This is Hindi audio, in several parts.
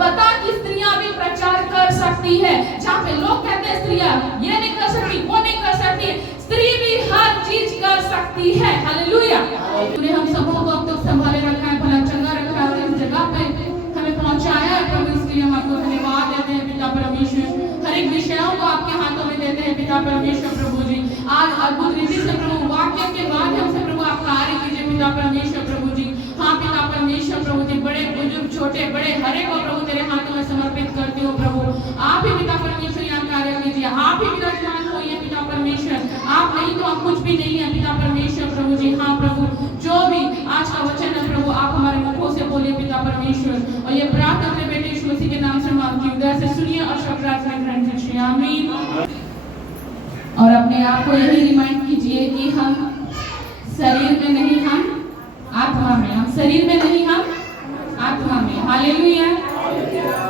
बता कि स्त्रियां भी प्रचार कर सकती है। जहाँ पे लोग कहते हैं स्त्रियां ये नहीं कर सकती, वो नहीं कर सकती, स्त्री भी हर चीज कर सकती है। हालेलुया। तूने हम सबों को अब तक संभाले रखा है, भला चंगा रखा है, इस जगह पे हमें पहुंचाया है प्रभु, इसलिए हम आपको धन्यवाद देते हैं पिता परमेश्वर। हर एक विषयों को आपके हाथों में देते हैं पिता परमेश्वर प्रभु जी। आज अद्भुत रीति से प्रभु वाक्य के माध्यम से प्रभु आप कार्य कीजिए पिता परमेश्वर प्रभु जी। हाँ पिता परमेश्वर प्रभु जी, बड़े बुजुर्ग छोटे बड़े हर एक को प्रभु तेरे हाथों में समर्पित करती हूँ प्रभु। आप ही पिता परमेश्वर यहाँ कार्य कीजिए, आप ही विराजमान होइए पिता परमेश्वर। आप नहीं तो आप कुछ भी नहीं है पिता परमेश्वर प्रभु जी। हाँ प्रभु, जो भी आज का वचन है प्रभु आप हमारे मुखों से बोलिए पिता परमेश्वर। और ये प्रार्थना अपने बेटे यीशु मसीह के नाम से मांगती हूँ, दया से सुनिए और सब प्रार्थना ग्रहण कीजिए, आमीन। और अपने आप को यही रिमाइंड कीजिए कि हम शरीर में नहीं, हम आत्मा में। हम शरीर में नहीं, हम आत्मा में। Hallelujah,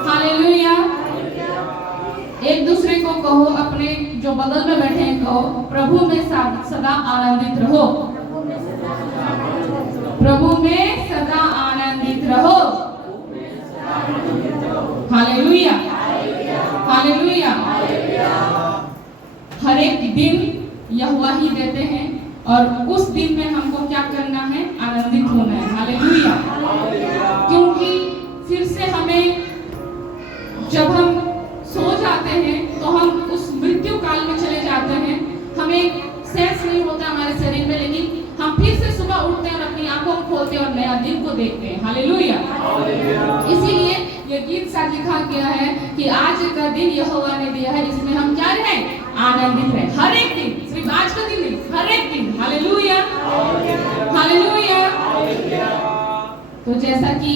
hallelujah. एक दूसरे को कहो, अपने जो बगल में बैठे हैं कहो, प्रभु में सदा आनंदित रहो, प्रभु में सदा आनंदित रहो। Hallelujah, hallelujah. हर एक दिन यहोवा ही देते हैं और उस दिन में हमको क्या करना है? आनंदित होना है। हालेलुया। क्योंकि फिर से हमें जब हम सो जाते हैं तो हम उस मृत्यु काल में चले जाते हैं, हमें सेंस नहीं होता हमारे शरीर में, लेकिन हम फिर से सुबह उठते हैं और अपनी आंखों को खोलते हैं और नया दिन को देखते हैं। हालेलुया। इसीलिए ये गीत सा लिखा गया है कि आज का दिन यहोवा ने दिया है, इसमें हम क्या रहें? आनंदित रहे। हर एक दिन, सिर्फ आज का दिन नहीं, हर एक दिन। Hallelujah, hallelujah. तो जैसा कि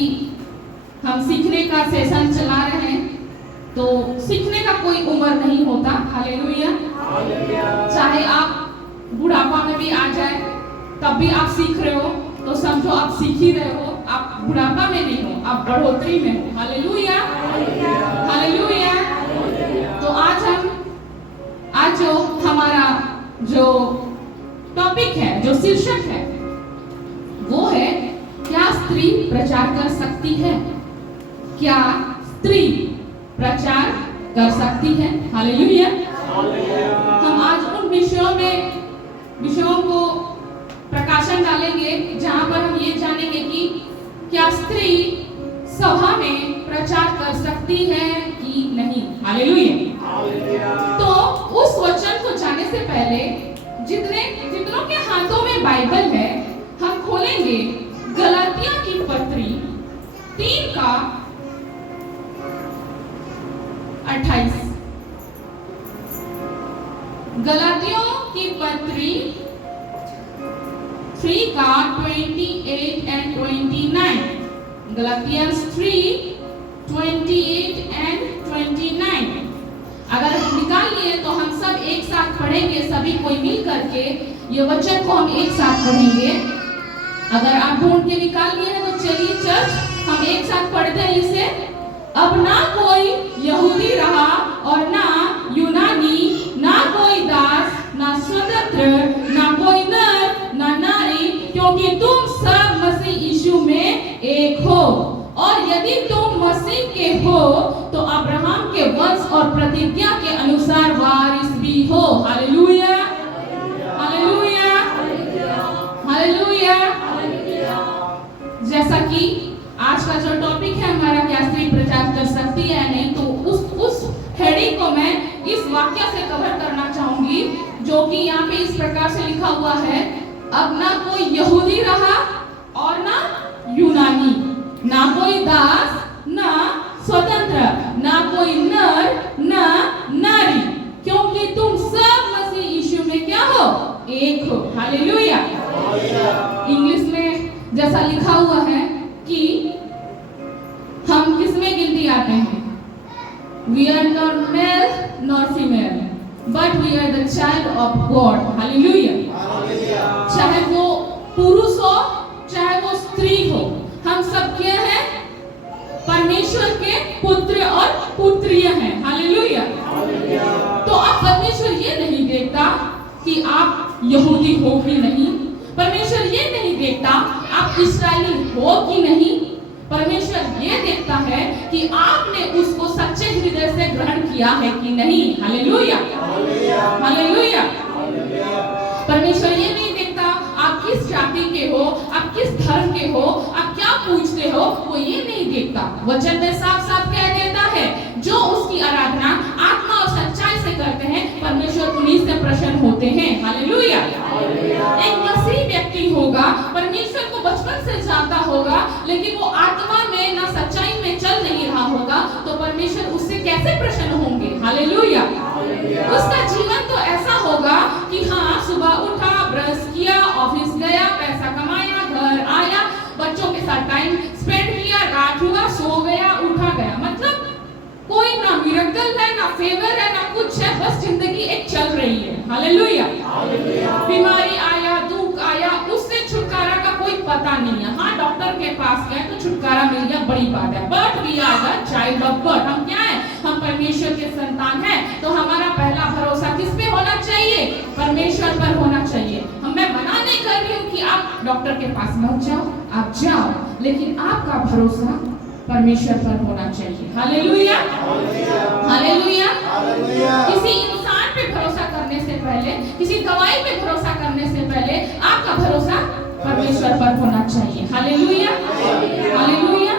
हम सीखने का सेशन चला रहे हैं, तो सीखने का कोई उम्र नहीं होता। हालेलुया। चाहे आप बुढ़ापा में भी आ जाए तब भी आप सीख रहे हो, तो समझो आप सीख ही रहे हो, आप बुढ़ापा में नहीं हो, आप बढ़ोतरी में हो। Hallelujah, hallelujah. तो आज जो हमारा जो टॉपिक है, जो शीर्षक है, वो है क्या स्त्री प्रचार कर सकती है? क्या स्त्री प्रचार कर सकती है? हालेलुया। हम आज उन विषयों को प्रकाशन डालेंगे जहां पर हम ये जानेंगे कि क्या स्त्री सभा में प्रचार कर सकती है कि नहीं। हालेलुया। तो उस वचन को जाने से पहले जितनों के हाथों में बाइबल है, हम खोलेंगे गलातिया की पत्री 3 का 28। गलातियों की पत्री 3 का 28 and 29। गलातियंस 3:28 and 29। अगर निकाल लिए तो हम सब एक साथ पढ़ेंगे, सभी कोई मिल करके ये वचन को हम एक साथ पढ़ेंगे। अगर आप ढूंढ के निकाल लिए हैं तो चलिए चर्च हम एक साथ पढ़ते हैं इसे। अब ना कोई यहूदी रहा और ना यूनानी, ना कोई दास, ना स्वतंत्र, ना कोई नर, ना नारी, क्योंकि तुम सब मसीह यीशु में एक हो। और यदि तुम मसीह के हो तो अब्राहम के वंश और प्रतिज्ञा के अनुसार वारिस भी हो। Hallelujah, hallelujah, hallelujah. जैसा कि आज का जो टॉपिक है हमारा, क्या स्त्री प्रचार कर सकती है नहीं, तो उस हेडिंग को मैं इस वाक्य से कवर करना चाहूंगी, जो कि यहाँ पे इस प्रकार से लिखा हुआ है, अब ना कोई यहूदी रहा और ना यूनानी, ना कोई दास, ना स्वतंत्र, ना कोई नर, ना नारी, क्योंकि तुम सब मसीह यीशु में क्या हो? एक हो। हालेलुया। इंग्लिश में जैसा लिखा हुआ है कि हम किसमें गिनती आते हैं? We are not male nor female, but we are the child of God. Hallelujah. चाहे वो पुरुष हो चाहे वो स्त्री हो, हम सब क्या हैं? परमेश्वर के पुत्र और पुत्रियां हैं। हालेलुया। तो अब परमेश्वर ये नहीं देखता कि आप यहूदी हो कि नहीं, परमेश्वर ये नहीं देखता आप इस्राएली हो कि नहीं, परमेश्वर ये देखता है कि आपने उसको सच्चे हृदय से ग्रहण किया है कि नहीं। Hallelujah, hallelujah. परमेश्वर ये नहीं देखता आप किस जाति के हो, आप किस धर्म के हो, आप क्या पूछते हो, वो ये नहीं देखता। वचन में साफ साफ कह देता है जो उसकी आराधना आत्मा और सच्चाई से करते हैं परमेश्वर उन्हीं से प्रसन्न होते हैं। हालेलुया। एक मसीह व्यक्ति होगा, परमेश्वर को बचपन से जानता होगा, लेकिन वो आत्मा में ना सच्चाई में चल नहीं रहा होगा, तो परमेश्वर उससे कैसे प्रसन्न होंगे। हालेलुया। उसका जीवन तो ऐसा होगा कि हाँ, सुबह उठा, ब्रश किया, ऑफिस गया, पैसा कमाया, घर आया, बच्चों के साथ टाइम स्पेंड किया, रात हुआ, सो गया, उठा गया। मतलब कोई ना मिरेकल है, ना फेवर है, ना कुछ है, बस जिंदगी एक चल रही है। हालेलुया। बीमारी आया, दुख आया, उससे छुटकारा का कोई पता नहीं है। हाँ, डॉक्टर के पास गए तो छुटकारा मिल गया, बड़ी बात है। But we are the child of God. हम क्या है? हम परमेश्वर के संतान हैं। तो हमारा पहला भरोसा किस पे होना चाहिए? परमेश्वर पर होना चाहिए। मैं मना नहीं कर रही हूँ कि आप डॉक्टर के पास मत जाओ, आप जाओ, लेकिन आपका भरोसा परमेश्वर पर होना चाहिए। Hallelujah, hallelujah. किसी इंसान पे भरोसा करने से पहले, किसी दवाई पे भरोसा करने से पहले आपका भरोसा परमेश्वर पर होना चाहिए। Hallelujah, hallelujah.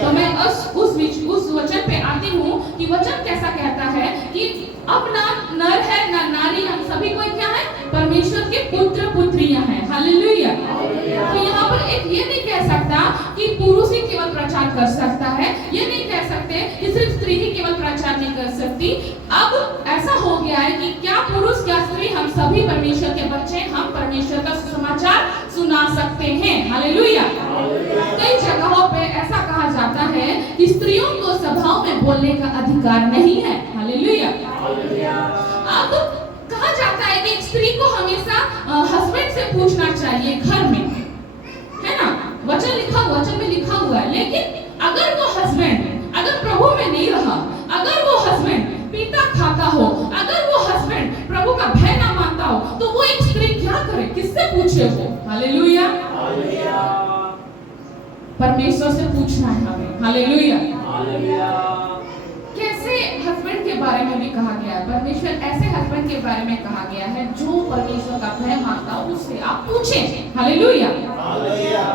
तो मैं उस वचन पे आती हूँ कि वचन कैसा कहता है कि अब ना नर है ना नारी, हम सभी कोई क्या है? परमेश्वर के पुत्र पुत्रियां हैं। हालेलुया। तो यहाँ पर एक ये नहीं कह सकता कि पुरुष ही केवल प्रचार कर सकता है, ये नहीं कह सकते कि सिर्फ स्त्री ही केवल प्रचार नहीं कर सकती। अब ऐसा हो गया है कि क्या पुरुष क्या स्त्री, हम सभी परमेश्वर के बच्चे, हम परमेश्वर का सुसमाचार सुना सकते हैं। हालेलुया। कई जगहों पे ऐसा कहा जाता है कि स्त्रियों को सभाओं में बोलने का अधिकार नहीं है। हालेलुया। अब कहा जाता है कि एक स्त्री को हमेशा हस्बैंड से पूछना चाहिए घर में, है ना? वचन में लिखा हुआ है। लेकिन अगर वो हस्बैंड अगर प्रभु में नहीं रहा, अगर वो हस्बैंड पीता खाता हो, अगर वो हस्बैंड प्रभु का भय ना मानता हो, तो वो एक स्त्री क्या करे? किससे पूछे वो? हालेलुया। परमेश्वर से पूछना है हमें। हालेलुया। कैसे हस्बैंड के बारे में भी कहा गया है, परमेश्वर ऐसे हस्बैंड के बारे में कहा गया है जो परमेश्वर का भय मानता हो, उससे आप पूछें। हालेलुया।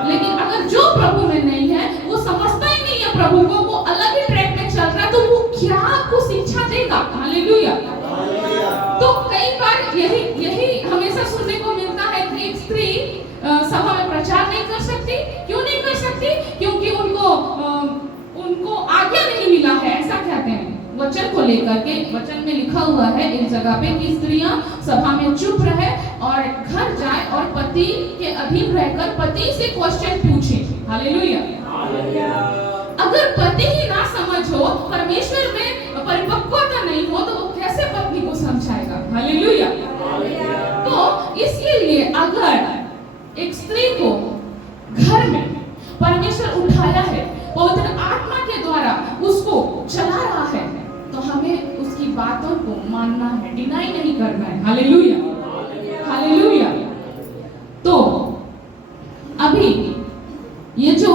लेकिन अगर जो प्रभु में नहीं है, वो समझता ही नहीं है प्रभु को, वो अलग ही ट्रैक में चल रहा है, तो वो क्या आपको शिक्षा देगा? हालेलुया। तो कई बार यही हमेशा सुनने को मिलता है कि एक स्त्री सभा में प्रचार नहीं कर सकती। क्यों नहीं कर सकती? क्योंकि उनको आज्ञा नहीं मिला है, ऐसा कहते हैं वचन को लेकर के। वचन में लिखा हुआ है एक जगह पे कि स्त्रियां सभा में चुप रहे और घर जाए और पति के अधीन रहकर पति से क्वेश्चन पूछे। हालेलुया। अगर पति ही ना समझ हो, परमेश्वर में परिपक्वता नहीं हो, तो वो कैसे पत्नी को समझाएगा? हालेलुया। तो इसके लिए अगर एक स्त्री को घर में परमेश्वर उठाया है, पवित्र आत्मा के द्वारा उसको चला रहा है, तो हमें उसकी बातों को मानना है, डिनाई नहीं करना है। Hallelujah, hallelujah. तो अभी ये जो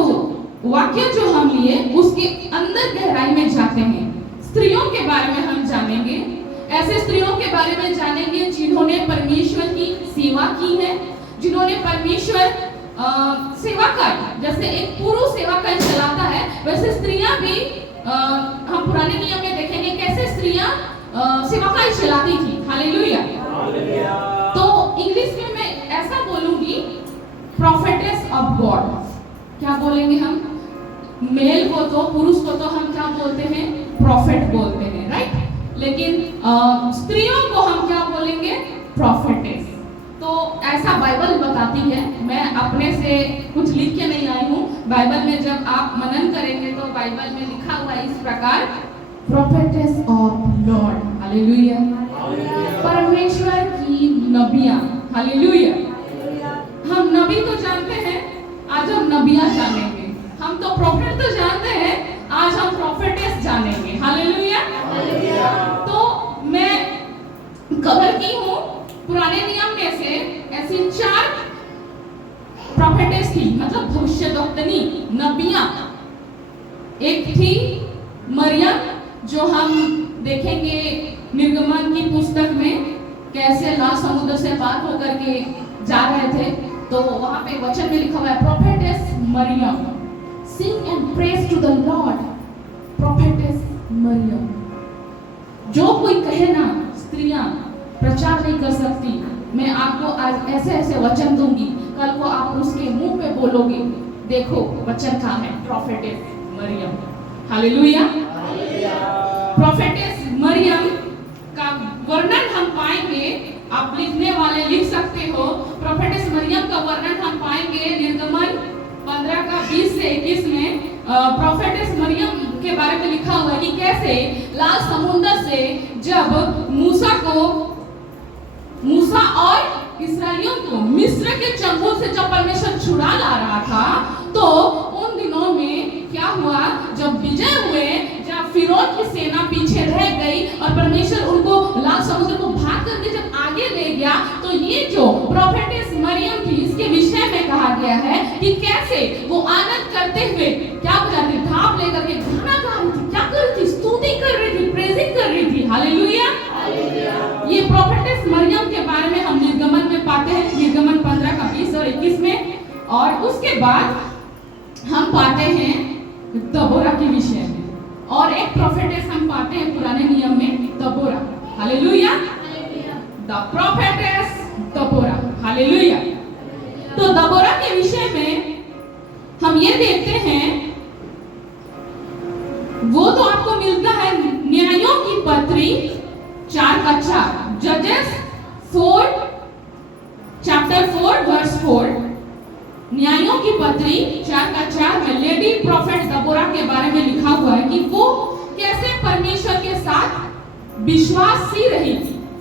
वाक्य जो हम लिए उसके अंदर गहराई में जाते हैं। स्त्रियों के बारे में हम जानेंगे, ऐसे स्त्रियों के बारे में जानेंगे जिन्होंने परमेश्वर की सेवा की है, जिन्होंने परमेश्वर सेवा कर, जैसे एक पुरुष सेवा कर चलाता है, वैसे स्त्रियां भी हम पुराने नियम में देखेंगे कैसे स्त्रियां सेवा कर चलाती थी। हालेलुया। तो इंग्लिश में मैं ऐसा बोलूंगी, प्रोफेटेस ऑफ गॉड। क्या बोलेंगे हम? मेल को तो, पुरुष को तो हम क्या बोलते हैं? प्रॉफिट बोलते हैं, राइट? लेकिन स्त्रियों को हम क्या बोलेंगे? प्रॉफिटेस। तो ऐसा बाइबल बताती है, मैं अपने से कुछ लिख के नहीं आई हूँ। बाइबल में जब आप मनन करेंगे तो बाइबल में लिखा हुआ है इस प्रकार, प्रोफेटेस ऑफ लॉर्ड। हालेलुया। परमेश्वर की नबियाँ। हालेलुया। हम नबी तो जानते हैं, आज हम नबियाँ जानेंगे। हम तो प्रॉफिट तो जानते हैं, आज हम प्रोफेटेस जानेंगे। हालेलुया। तो मैं कवर की हूँ पुराने नियम में से ऐसी 4 प्रोफेटेस थी, मतलब भविष्यद्वक्तनी, नबियाँ, एक थी मरियम, जो हम देखेंगे निर्गमन की पुस्तक में कैसे लाल समुद्र से पार होकर के जा रहे थे, तो वहां पे वचन में लिखा हुआ है prophetess Miriam, sing and praise to the lord, prophetess Miriam. जो कोई कहे ना स्त्रियां प्रचार नहीं कर सकती, मैं आपको आज ऐसे ऐसे वचन दूंगी, कल को आप उसके मुंह पे बोलोगे, देखो वचन कहाँ है, प्रोफेटेस मरियम। हालेलुया। प्रोफेटेस मरियम का वर्णन हम पाएंगे, आप लिखने वाले लिख सकते हो। प्रोफेटेस मरियम का वर्णन हम पाएंगे निर्गमन 15 का 20 से 21 में। प्रोफेटेस मरियम के बारे में लिखा हुआ है कि कैसे लाल समुद्र से जब मूसा और इस्राएलियों को मिस्र के चंगुल से जब परमेश्वर छुड़ा ला रहा था, तो उन दिनों में क्या हुआ, जब विजय हुए, जब फिरौन की सेना पीछे रह गई और परमेश्वर उनको लाल समुद्र को भाग करके जब आगे ले गया, तो ये जो प्रोफेटेस मरियम थी, इसके विषय में कहा गया है कि कैसे वो आनंद करते हुए क्या कर रही थी, ढाप लेकर के गाना गा रही थी, क्या कर रही थी, स्तुति कर रही थी, प्रेजिंग कर रही थी। हालेलुया। ये प्रोफेटेस मरियम के बारे में हम निर्गमन में पाते हैं, निर्गमन 15 का 20 और 21 में। और उसके बाद हम पाते हैं दबोरा के विषय में, और एक प्रोफेटेस हम पाते हैं पुराने नियम में, Deborah. Hallelujah. The prophetess Deborah. Hallelujah. तो दबोरा के विषय में हम ये देखते हैं, वो तो आपको मिलता है न्यायों की पत्री 4 का 4, जजेस 4 चैप्टर 4 वर्स 4। न्यायों की पत्री 4 का 4 में लेडी प्रॉफेट दबोरा के बारे में लिखा हुआ है कि वो कैसे परमेश्वर के साथ विश्वासी रही,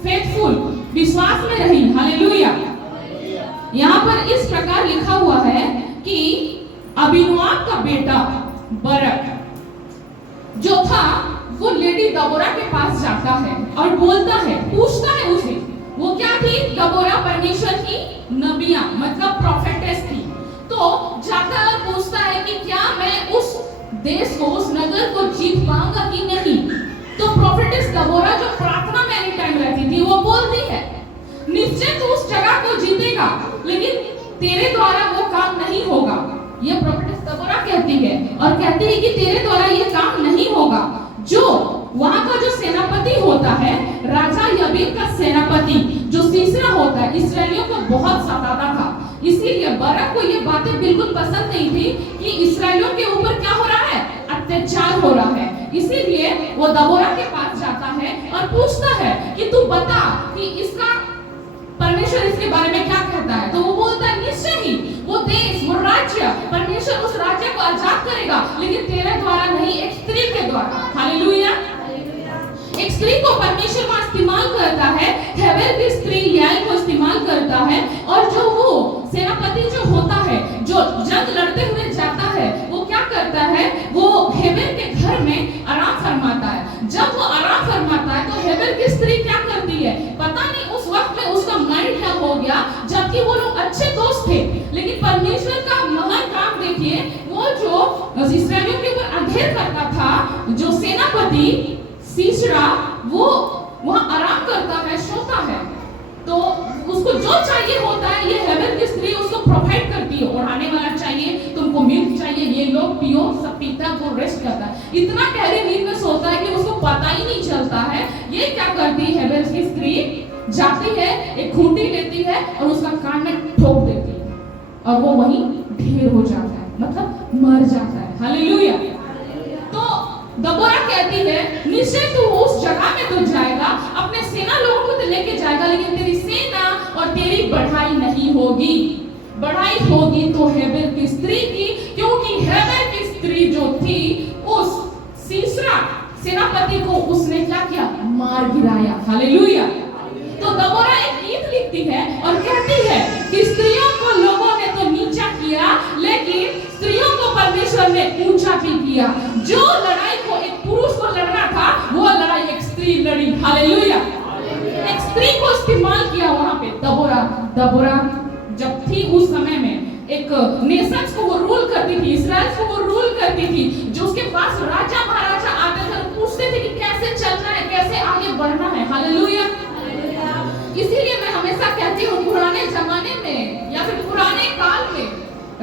फेथफुल, विश्वास में रही। हालेलुया। यहाँ पर इस प्रकार लिखा हुआ है कि अबीनोआम का बेटा बरक जो था, वो लेडी दबोरा के पास जाता है और बोलता है, पूछता है उसे, वो क्या थी, दबोरा परमेश्वर की नबिया मतलब प्रोफेटेस थी। तो जाता है और पूछता है कि क्या मैं उस देश को, उस नगर को जीत पाऊंगा कि नहीं। तो प्रोफेटेस दबोरा जो प्रार्थना में एनी टाइम रहती थी, वो बोलती है, निश्चय तू उस जगह को जीतेगा, लेकिन तेरे द्वारा वो काम नहीं होगा। ये प्रोफेटेस दबोरा कहती है, और कहती है कि तेरे द्वारा ये काम नहीं होगा। जो वहां का जो सेनापति होता है, राजा यबीन का सेनापति जो सीसरा होता है, इसराइलियों को बहुत सताता था। इसीलिए बरक को ये बातें बिल्कुल पसंद नहीं थी कि इसराइलियों के ऊपर क्या हो रहा है, अत्याचार हो रहा है। इसीलिए वो दबोरा के पास जाता है और पूछता है कि तू बता कि इसका परमेश्वर इसके बारे में क्या कहता है। तो वो बोलता है, निश्चय ही वो देश, वो राज्य, परमेश्वर उस राज्य को आजाद करेगा, लेकिन तेरे द्वारा नहीं, एक स्त्री के द्वारा। हालेलुया। एक स्त्री को परमेश्वर वहां इस्तेमाल करता है, हेबेर की स्त्री याएल को इस्तेमाल करता है, और जो वो सेनापति जो होता है, जो जंग लड़ते हुए जाता है, वो क्या करता है, वो हेबेर के घर में आराम फरमाता है। जब वो आराम फरमाता है, तो हेबेर की स्त्री क्या करती है, पता नहीं उस वक्त में उसका माइंड क्या हो गया, जबकि वो लोग अच्छे दोस्त थे, लेकिन परमेश्वर का महान काम देखिए, वो जो इस्राएलियों के ऊपर अंधेर करता था, जो सेनापति सीसरा, वो वहां आराम करता है, सोता है, तो उसको जो चाहिए होता है, ये हेबेर की स्त्री उसको प्रोवाइड करती है। ओढ़ाने वाला चाहिए, तुमको मिल्क चाहिए, ये लो पियो, सब पीता है, वो रेस्ट करता है। इतना गहरी नींद में सोता है कि उसको पता ही नहीं चलता है। ये क्या करती है हेबेर की स्त्री, जाती है, एक खूंटी लेती है और उसका कान में ठोक देती है, और वो वहीं ढेर हो जाता है, मतलब मर जाता है। हालेलुया। तो दबोरा कहती है, निश्चय तू उस जगह में तो जाएगा, अपने सेना लोगों को तो लेके जाएगा, लेकिन तेरी सेना और तेरी बढ़ाई नहीं होगी। बढ़ाई होगी तो हेबेर की स्त्री की, क्योंकि हेबेर की स्त्री जो थी, उस सीसरा सेनापति को उसने क्या किया, मार गिराया। हालेलुया। तो दबोरा एक गीत लिखती है और कहती है कि स्त्रियों को लोगों ने तो नीचा किया, लेकिन स्त्रियों को परमेश्वर ने ऊंचा भी किया। जो लड़ाई को एक पुरुष को लड़ना था, वो लड़ाई एक स्त्री लड़ी। हालेलुया। एक स्त्री को इस्तेमाल किया वहां पे दबोरा जब थी उस समय में, एक नेशंस को वो रूल करती थी, इसराइल को वो रूल करती थी, जो उसके पास राजा महाराजा आते थे, पूछते थे कि कैसे चलना है, कैसे आगे बढ़ना है। हालेलुया। इसीलिए मैं हमेशा कहती हूँ, पुराने जमाने में या फिर पुराने काल में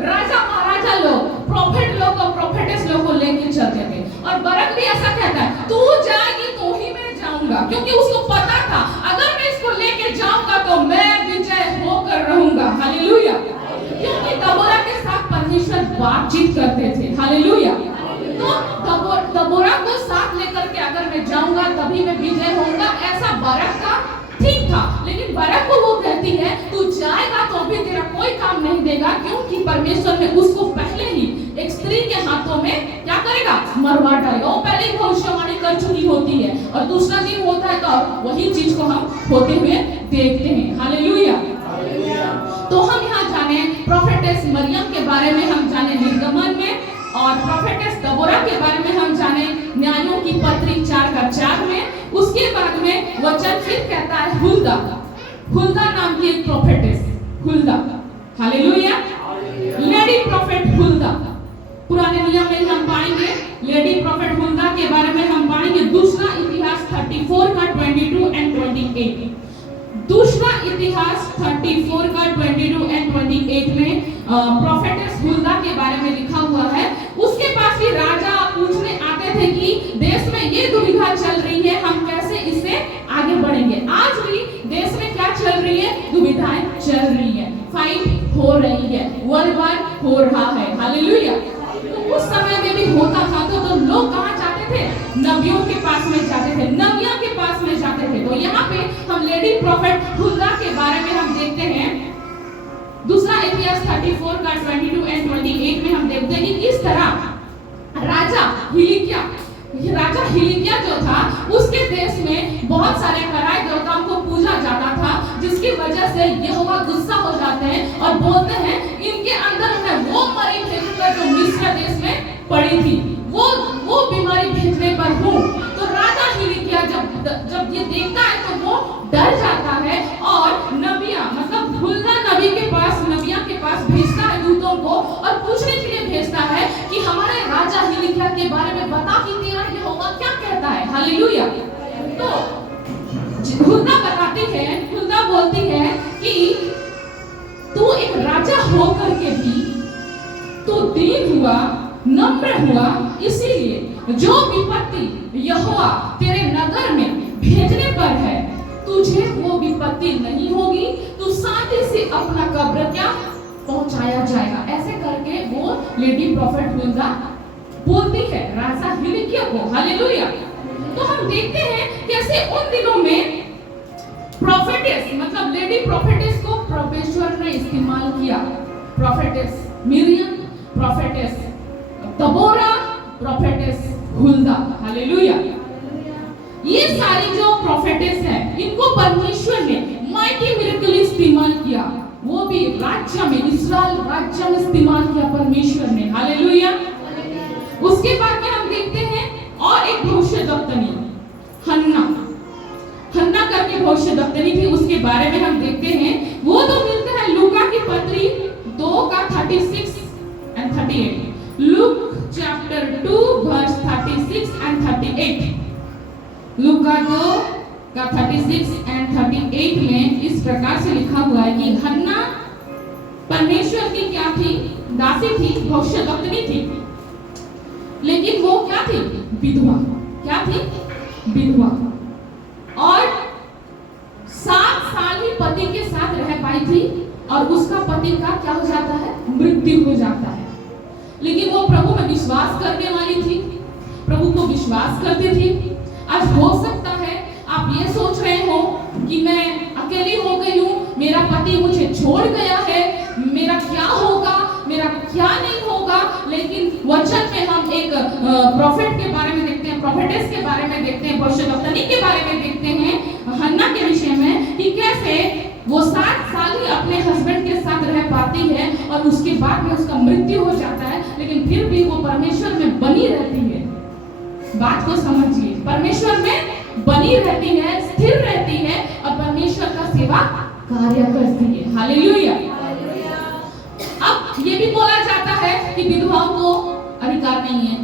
राजा महाराजा लोग प्रॉफिट लोग और प्रॉफिटेस लोग को लेके चलते थे। और बरक भी ऐसा कहता है, तू जाएगी तो ही मैं जाऊंगा, क्योंकि उसको पता था अगर मैं इसको लेके जाऊंगा तो मैं विजय होकर रहूंगा। हालेलुया। क्योंकि दबोरा के साथ परमेश्वर बातचीत करते थे। हालेलुया। तो दबोरा को साथ लेकर के अगर मैं जाऊंगा तभी मैं विजय होऊंगा, ऐसा बरक का ठीक था। लेकिन बरक को वो कहती है, तू जाएगा तो भी तेरा कोई काम नहीं देगा, क्योंकि परमेश्वर ने उसको पहले ही एक स्त्री के हाथों में क्या करेगा, मरवा डालेगा। वो पहले ही भविष्यवाणी कर चुकी होती है और दूसरा दिन होता है तो वही चीज को हम होते हुए देखते हैं। हालेलुया। तो हम यहाँ जाने प्रोफेटेस मरियम के बारे में हम जाने निर्गमन में, और प्रोफेटेस दबोरा के बारे में हम जाने न्यायों की पत्री 4:4 में। उसके बाद में वचन फिर कहता है हुल्दा, हुल्दा नाम की एक प्रोफेटेस, हुल्दा। हालेलुया। लेडी प्रोफेट हुल्दा, पुराने नियम में हम पाएंगे लेडी प्रोफेट हुल्दा के बारे में हम पाएंगे दूसरा इतिहास 34 का 22 एंड 28। दूसरा इतिहास 34 का 22 एंड 28 में प्रोफेटेस हुल्दा के बारे में लिखा हुआ है। उसके पास भी राजा पूछने आते थे कि देश में ये दुविधा चल रही है, हम कैसे इससे आगे बढ़ेंगे। आज भी देश में क्या चल रही है, दुविधाएं चल रही है, फाइट हो रही है, वर्ल्ड वार हो रहा है। हालेलुया। तो उस समय में भी होता था तो लोग कहाँ जाते थे, नबियों के पास में जाते थे, नबिया के पास में जाते थे। तो यहाँ पे हम लेडी प्रोफेट हुल्दा के बारे में हम देखते हैं दूसरा इतिहास 34 का 22 एंड 28 में हम देखते हैं कि किस तरह राजा हिलिकिया जो था उसके देश में बहुत सारे कराए देवताओं को पूजा जाता था, जिसकी वजह से यहोवा गुस्सा हो जाते हैं और बोलते हैं इनके अंदर में वो मरी भेजूंगा जो मिस्र देश में पड़ी थी, वो बीमारी भेजने पर हूँ। तो राजा हिलिकिया जब ये देखता है तो वो डर जाता है और नबिया मतलब हुल्दा नबी के पास, नबिया के पास भेजता है दूतों को और पूछने के लिए भेजता है कि हमारे राजा हिलिकिया के बारे में बता कि तेरा यहोवा क्या कहता है। हालेलुया। तो हुल्दा बताती है, हुल्दा बोलती है कि तू एक राजा होकर के भी तू दीन हुआ, नम्र हुआ, इसीलिए जो विपत्ति यहोवा तेरे नगर में भेजने पर है तुझे वो विपत्ति नहीं होगी, तू शांति से अपना कब्र क्या पहुंचाया जाएगा। ऐसे करके वो लेडी प्रोफेट हुल्दा बोलती है राजा हिलिकिया को। हालेलुया। तो हम देखते हैं कैसे उन दिनों में प्रोफेटेस मतलब लेडी प्रोफेटेस को परमेश्वर ने इस्तेमाल किया। प्रोफेटेस मिरियम, प्रोफेटेस दबोरा, प्रोफेटेस हुल्दा। हालेलुया। ये सारी जो प्रोफेटेस हैं इनको परमेश्वर ने माइटी मिरेकल इस्तेमाल किया, वो भी राज्य में, इस्राएल राज्य में इस्तेमाल किया परमेश्वर ने। हालेलुया। उसके बाद में हम देखते हैं और एक भविष्यद्वक्तनी हन्ना करके भविष्यद्वक्तनी थी, उसके बारे में हम देखते हैं। वो तो मिलता है लूका की पत्री 2 का 36 and 38। Luke chapter 2 verse 36 and 38। लूका 2 का 36 एंड 38 में इस प्रकार से लिखा हुआ है कि हन्ना परमेश्वर की क्या थी, दासी थी, भविष्यद्वक्तनी थी, लेकिन वो क्या थी, विधवा। क्या थी, विधवा। और 7 साल ही पति के साथ रह पाई थी और उसका पति का क्या हो जाता है, मृत्यु हो जाता है। लेकिन वो प्रभु में विश्वास करने वाली थी, प्रभु को विश्वास करती थी। आज हो सकता है आप ये सोच रहे हो कि मैं अकेली हो गई हूँ, मेरा पति मुझे छोड़ गया है, मेरा क्या होगा, मेरा क्या नहीं होगा। लेकिन वचन में हम एक प्रोफेट के बारे में देखते हैं, प्रोफेटेस के बारे में देखते हैं, भविष्यद्वक्तनी के बारे में देखते हैं हन्ना के विषय में कि कैसे वो 7 साल ही अपने हस्बैंड के साथ रह पाती है और उसके बाद में उसका मृत्यु हो जाता है, लेकिन फिर भी वो परमेश्वर में बनी रहती है। बात को समझिए, परमेश्वर में बनी रहती है, स्थिर रहती है और परमेश्वर का सेवा कार्य करती है। हालेलुया। अब ये भी बोला जाता है कि विधवाओं को अधिकार नहीं है।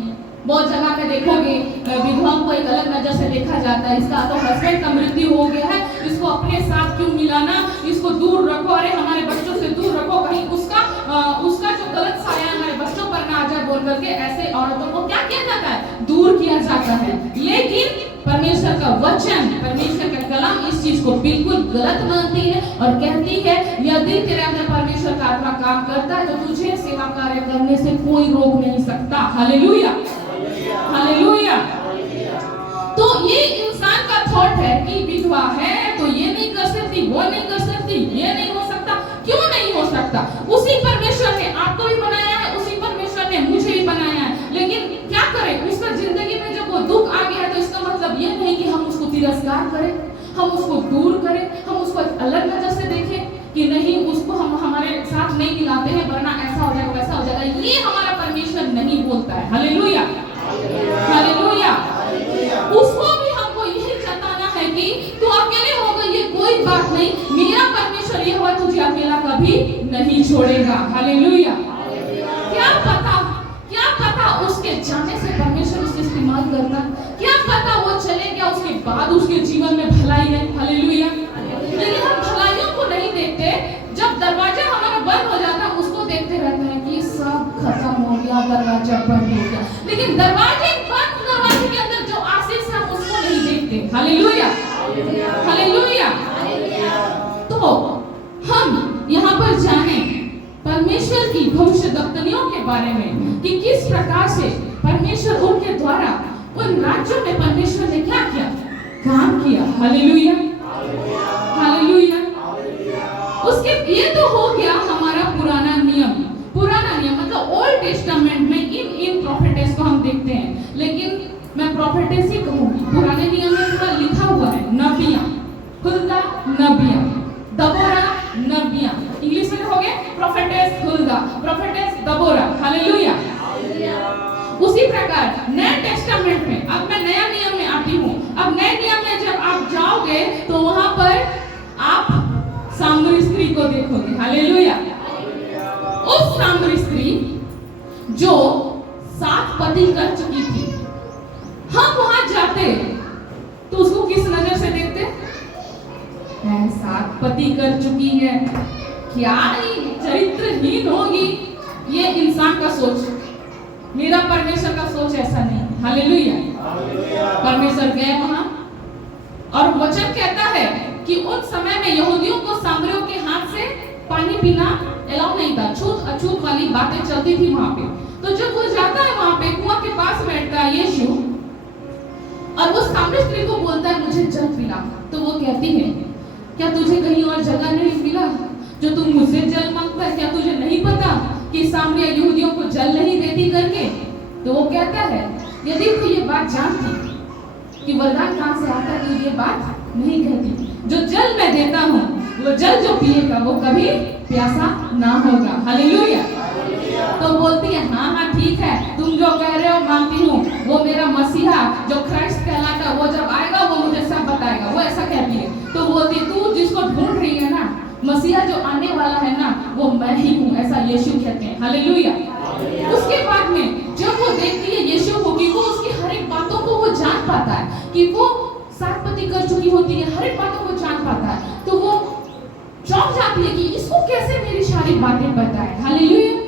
बहुत जगह पे देखोगे विधवाओं को एक अलग नजर से देखा जाता है, इसका तो हस्बैंड का मृत्यु हो गया है, इसको अपने साथ क्यों मिलाना, इसको दूर रखो, अरे हमारे बच्चों से दूर रखो, कहीं उसका जो गलत साया हमारे बच्चों पर ना आ जाए बोल करके ऐसे औरतों को क्या किया जाता है, दूर किया जाता है। लेकिन परमेश्वर का वचन, परमेश्वर का कलाम इस चीज को बिल्कुल गलत मानती है और कहती है यदि तेरे अंदर परमेश्वर का आत्मा काम करता है तो तुझे सेवा कार्य करने से कोई रोक नहीं सकता। Hallelujah, hallelujah. तो ये इंसान का थॉट है कि विधवा है तो ये नहीं कर सकती, वो नहीं कर सकती, ये नहीं हो सकता। क्यों नहीं हो सकता? उसी परमेश्वर ने आपको भी बनाया है, उसी परमेश्वर ने मुझे भी बनाया है। लेकिन क्या करें, उसका जिंदगी में जब वो दुख आ गया है तो इसका मतलब ये नहीं कि हम उसको तिरस्कार करें, हम उसको दूर करें, हम उसको अलग नजर से देखें कि नहीं उसको हम हमारे साथ नहीं मिलाते हैं वरना ऐसा हो जाएगा वैसा हो जाएगा। ये हमारा परमेश्वर नहीं बोलता है। Hallelujah, hallelujah. उसको भी हमको यही जताना है कि तू अकेले होगा ये कोई बात नहीं, मेरा परमेश्वर ये हुआ तुझे अकेला कभी नहीं छोड़ेगा। हालेलुया। क्या पता उसके जाने से परमेश्वर उससे इस्तेमाल करता, क्या पता वो चले गया उसके बाद उसके जीवन में भलाई है। हालेलुया। लेकिन हम भलाइयों को नहीं देखते, जब दरवाजा हमारा बंद हो जाता है उसको देखते रहते हैं कि सब खत्म हो गया, दरवाजा बंद हो गया, लेकिन दरवाजे के अंदर जो आशीष है उसको नहीं देखते। Hallelujah, hallelujah. तो हम यहाँ पर जाने परमेश्वर की भविष्यद्वक्ताओं के बारे में कि किस प्रकार से परमेश्वर उनके द्वारा उन राज्यों में परमेश्वर ने क्या किया, काम किया। Hallelujah, hallelujah. उसके ये तो हो गया हमारा पुराना नियम मतलब ओल्ड टेस्टामेंट में इन प्रोफेटेस को हम देखते हैं। लेकिन मैं प्रोफेटेस ही कहूंगी, पुराने नियम में पूरा लिखा हुआ है, नबियां, हुल्दा नबियां, दबोरा नबियां। इंग्लिश में हो गए प्रोफेटेस हुल्दा, प्रोफेटेस दबोरा। हालेलुया। उसी प्रकार नए टेस्टामेंट में, अब मैं नया नियम में आती हूँ। अब नए नियम में जब आप जाओगे तो वहां पर आप सामरी स्त्री को देखोगे। हालेलुया। उस सामरी स्त्री जो 7 पति कर चुकी थी, हम वहां जाते तो उसको किस नजर से देखते? 7 पति कर चुकी है, क्या चरित्रहीन होगी। ये इंसान का सोच, मेरा परमेश्वर का सोच ऐसा नहीं। हालेलुया। परमेश्वर गए वहां और वचन कहता है कि उन समय में यहूदियों को सामरियों के हाथ से पानी पीना अलाउ नहीं था, छूत अछूत वाली बातें चलती थी वहां पे। तो जब वो जाता है वहां पे कुआं के पास बैठता है यीशु और वो सामरी स्त्री को बोलता है मुझे जल पिला, तो वो कहती है क्या तुझे कहीं और जगह नहीं मिला जो तू मुझसे जल मांगता है? क्या तुझे नहीं पता कि सामरिया यहूदियों को जल नहीं देती करके? तो वो कहता है यदि तू ये बात जानती कि वरदान कहां से आता है तो ये बात नहीं कहती। जो जल मैं देता हूँ वो जल जो पिएगा वो कभी प्यासा ना होगा। हालेलुया। तो बोलती है हाँ ठीक है, तुम जो कह रहे हो मानती हूँ, वो मेरा मसीहा जो क्राइस्ट कहलाता वो जब आएगा वो मुझे सब बताएगा। वो ऐसा कहती है। तो बोलती तू जिसको ढूंढ रही है ना, मसीहा जो आने वाला है ना, वो मैं ही हूँ, ऐसा यीशु कहते हैं। हालेलुया। उसके बाद में जब वो देखती है यीशु को कि वो उसकी हर एक बातों को वो जान पाता है कि वो 7 पति कर चुकी होती है, हर एक बातों को जान पाता है, तो वो चौंक जाती है कि इसको कैसे मेरी सारी बातें पता है। हालेलुया।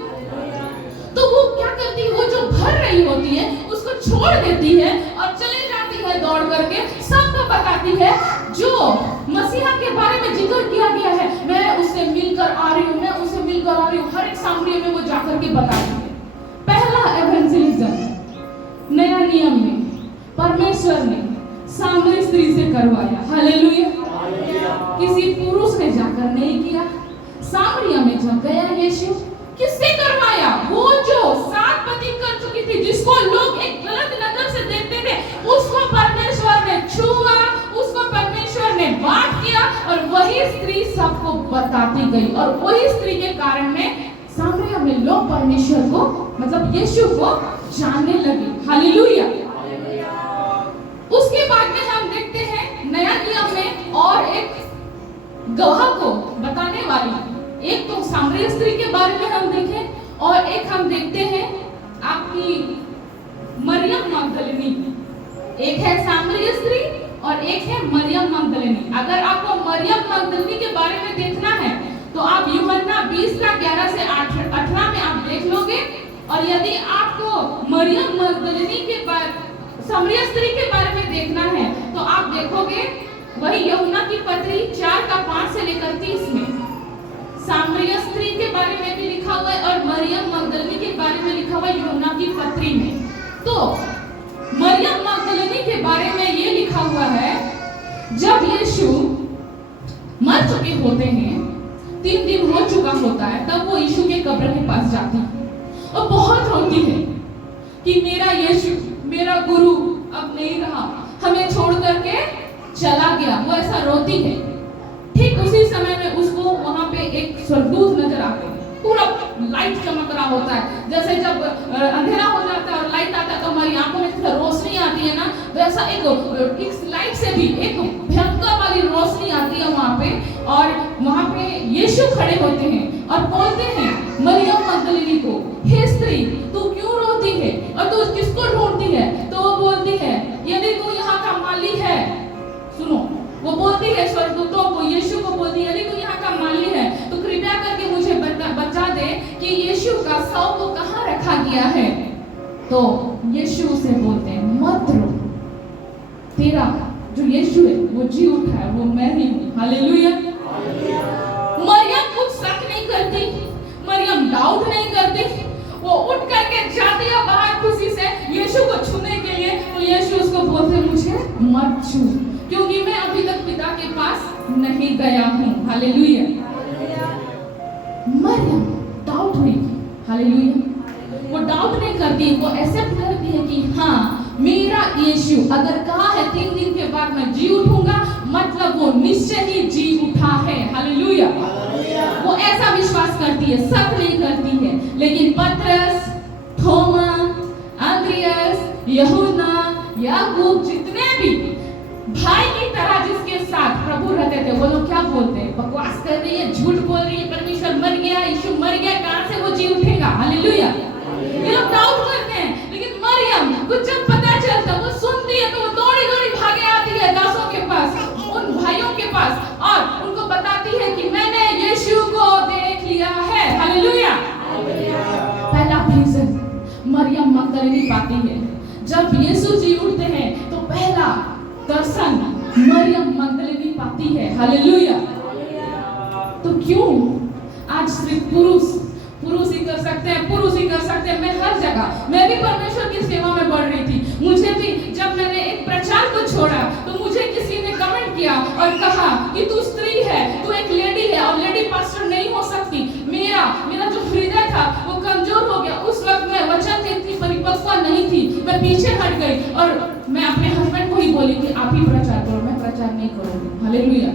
तो वो क्या करती है, वो जो भर रही होती है उसको छोड़ देती है और चले जाती है दौड़ करके, सबको बताती है जो मसीहा के बारे में जिक्र किया गया है, मैं उससे मिलकर आ रही हूँ, मैं उससे मिलकर आ रही हूँ। हर एक सामरिया में वो जाकर के बताती है। पहला एवेंजलिज्म नया नियम में परमेश्वर ने सामरी स्त्री से करवाया। हालेलुया। किसी पुरुष ने जाकर नहीं किया। सामरिया में जब गया यीशु, किससे करवाया? वो जो 7 पति कर चुकी थी, जिसको लोग एक गलत नजर से देखते थे, उसको परमेश्वर ने छुआ, उसको परमेश्वर ने बात किया और वही स्त्री सबको बताती गई। और वही स्त्री के कारण में सामरिया में लोग परमेश्वर को मतलब यीशु को जानने लगे। हालेलुया। उसके बाद में हम देखते हैं नया नियम में और एक गवाह को बताने वाली एक तो सामरिया स्त्री के बारे में हम देखें और एक हम देखते हैं आपकी मरियम मगदलिनी। एक है सामरिया स्त्री और एक है मरियम मगदलिनी। अगर आपको मरियम मगदलिनी के बारे में देखना है तो आप यूहन्ना 20 का 11 से 18 में आप देख लोगे। और यदि आपको मरियम मगदलिनी के बारे सामरिया स्त्री के बारे में देखना है तो आप देखोगे वही यूहन्ना की पत्री 4 का 5 से लेकर 30 में सामरिया स्त्री के बारे में भी लिखा हुआ है और मरियम मगदलिनी के बारे में लिखा हुआ है यूहन्ना की पत्री में। तो मरियम मगदलिनी के बारे में ये लिखा हुआ है, जब यीशु मर चुके होते हैं, 3 दिन हो चुका होता है, तब वो यीशु के कब्र के पास जाती है और बहुत रोती है कि मेरा यीशु, मेरा गुरु अब नहीं रहा, हमें छोड़ करके चला गया। वो ऐसा रोती है। ठीक उसी समय में उसको वहां पे एक स्वर्गदूत नजर आते हैं। पूरा लाइट चमक रहा होता है, जैसे जब अंधेरा हो जाता है और लाइट आता है तो हमारी आंखों में रोशनी आती है ना, वैसा एक लाइट से भी एक भयंकर वाली रोशनी आती है वहां पे। और वहां पे यीशु खड़े होते हैं और बोलते हैं मरियम मगदलिनी को, हे स्त्री तू क्यों रोती है और तू किसको ढूंढती है? तो वो बोलती है यदि तू यहाँ का माली है, सुनो, वो बोलती है स्वर्गदूतों को, यीशु को बोलती है यदि तू यहाँ का माली है तो कृपया करके मुझे बता दे कि यीशु का शव को कहाँ रखा गया है। तो यीशु उसे बोलते हैं मत रो, तेरा जो यीशु है वो जी उठा है, वो मैं ही हूँ। हालेलुया। मरियम कुछ शक नहीं करती, मरियम डाउट नहीं करती, वो उठ करके जाती है बाहर खुशी से यीशु को छूने के लिए। तो यीशु उसको बोलते मुझे मत छू, क्योंकि मैं अभी तक पिता के पास नहीं गया हूँ। हालेलुया। मरियम डाउट नहीं, हालेलुया, वो डाउट नहीं करती, वो एक्सेप्ट करती है कि हाँ मेरा यीशु अगर कहा है 3 दिन के बाद मैं जी उठूंगा, मतलब वो निश्चय ही जी उठा है। हालेलुया। वो ऐसा विश्वास करती है, शक नहीं करती है। लेकिन पतरस, थोमा, अंद्रियास, यूहन्ना, याकूब, जितने भी भाई की तरह जिसके साथ प्रभु रहते थे, वो लोग क्या बोलते हैं? बकवास कर रही है, झूठ बोल रही है, परमेश्वर मर गया, यीशु मर गया, कहां से वो जी उठेगा? हालेलुया। ये लोग डाउट करते हैं। लेकिन मरियम कुछ जब पता चलता, वो सुनती है तो वो दौड़ी दौड़ी भागे आती है दासों के पास, उन भाइयों के पास, और उनको बताती है कि मैंने यीशु को देख लिया है। हालेलुया। पहला विजन मरियम मगदलिनी पाती है। जब यीशु जी उठते हैं तो पहला दर्शन मरियम मगदलिनी पाती है। हालेलुया। तो क्यों आज सिर्फ पुरुष ही कर सकते हैं, पुरुष ही कर सकते हैं? मैं हर जगह, मैं भी परमेश्वर की सेवा में बढ़ रही थी। मुझे भी जब मैंने एक प्रचार को छोड़ा तो मुझे किसी ने कमेंट किया और कहा कि तू स्त्री है, तू एक लेडी है और लेडी पास्टर नहीं हो सकती। मेरा जो हृदय था वो कमजोर हो गया। उस वक्त मैं वचन में इतनी परिपक्व नहीं थी, मैं पीछे हट गई और मैं अपने हस्बैंड को ही बोली कि आप ही प्रचार करो, मैं प्रचार नहीं करूंगी। हालेलुया।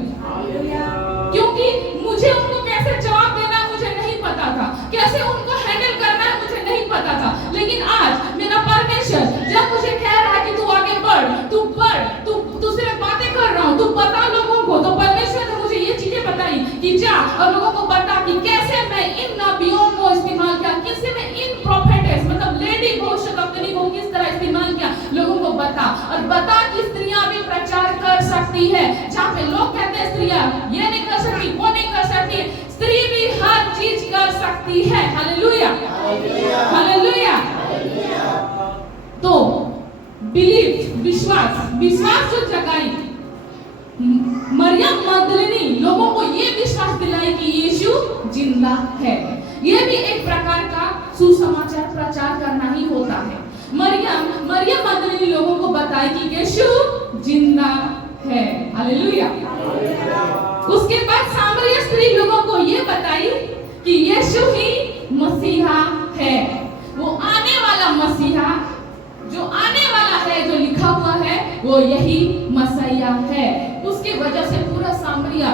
क्योंकि मुझे उनको कैसे जवाब देना मुझे नहीं पता था, कैसे उनको हैंडल करना है मुझे नहीं पता था। लेकिन आज मेरा परमेश्वर जब मुझे कह रहा है कि तू आगे बढ़, तू सिर्फ बातें कर रहा हूँ, तू बता लोगों को, तो परमेश्वर ने मुझे ये चीजें बताई कि जा और लोगों को बता कि कैसे मैं इन नबियों को इस्तेमाल किया, कैसे मैं इन प्रोफेट्स मतलब लेडी भविष्यवक्तनी को किस तरह इस्तेमाल किया, लोगों को बता। और बता कि स्त्रियां भी प्रचार कर सकती है। जहाँ पे लोग कहते हैं स्त्रियां ये नहीं कर सकती, वो नहीं कर सकती, स्त्री भी हर चीज कर सकती है। हालेलुया। हालेलुया। तो बिलीव, विश्वास जो जगाई मरियम मगदलिनी, लोगों को ये विश्वास दिलाई कि यीशु जिंदा है। ये भी एक प्रकार का सुसमाचार प्रचार करना ही होता है। मरियम मगदलिनी लोगों को बताई कि यीशु जिंदा है। हालेलुया। उसके बाद सामरिया स्त्री लोगों को ये बताई कि यीशु ही मसीहा है, वो आने वाला मसीहा, जो आने वाला है, जो लिखा हुआ है वो यही मसीहा है। उसकी वजह से पूरा सामरिया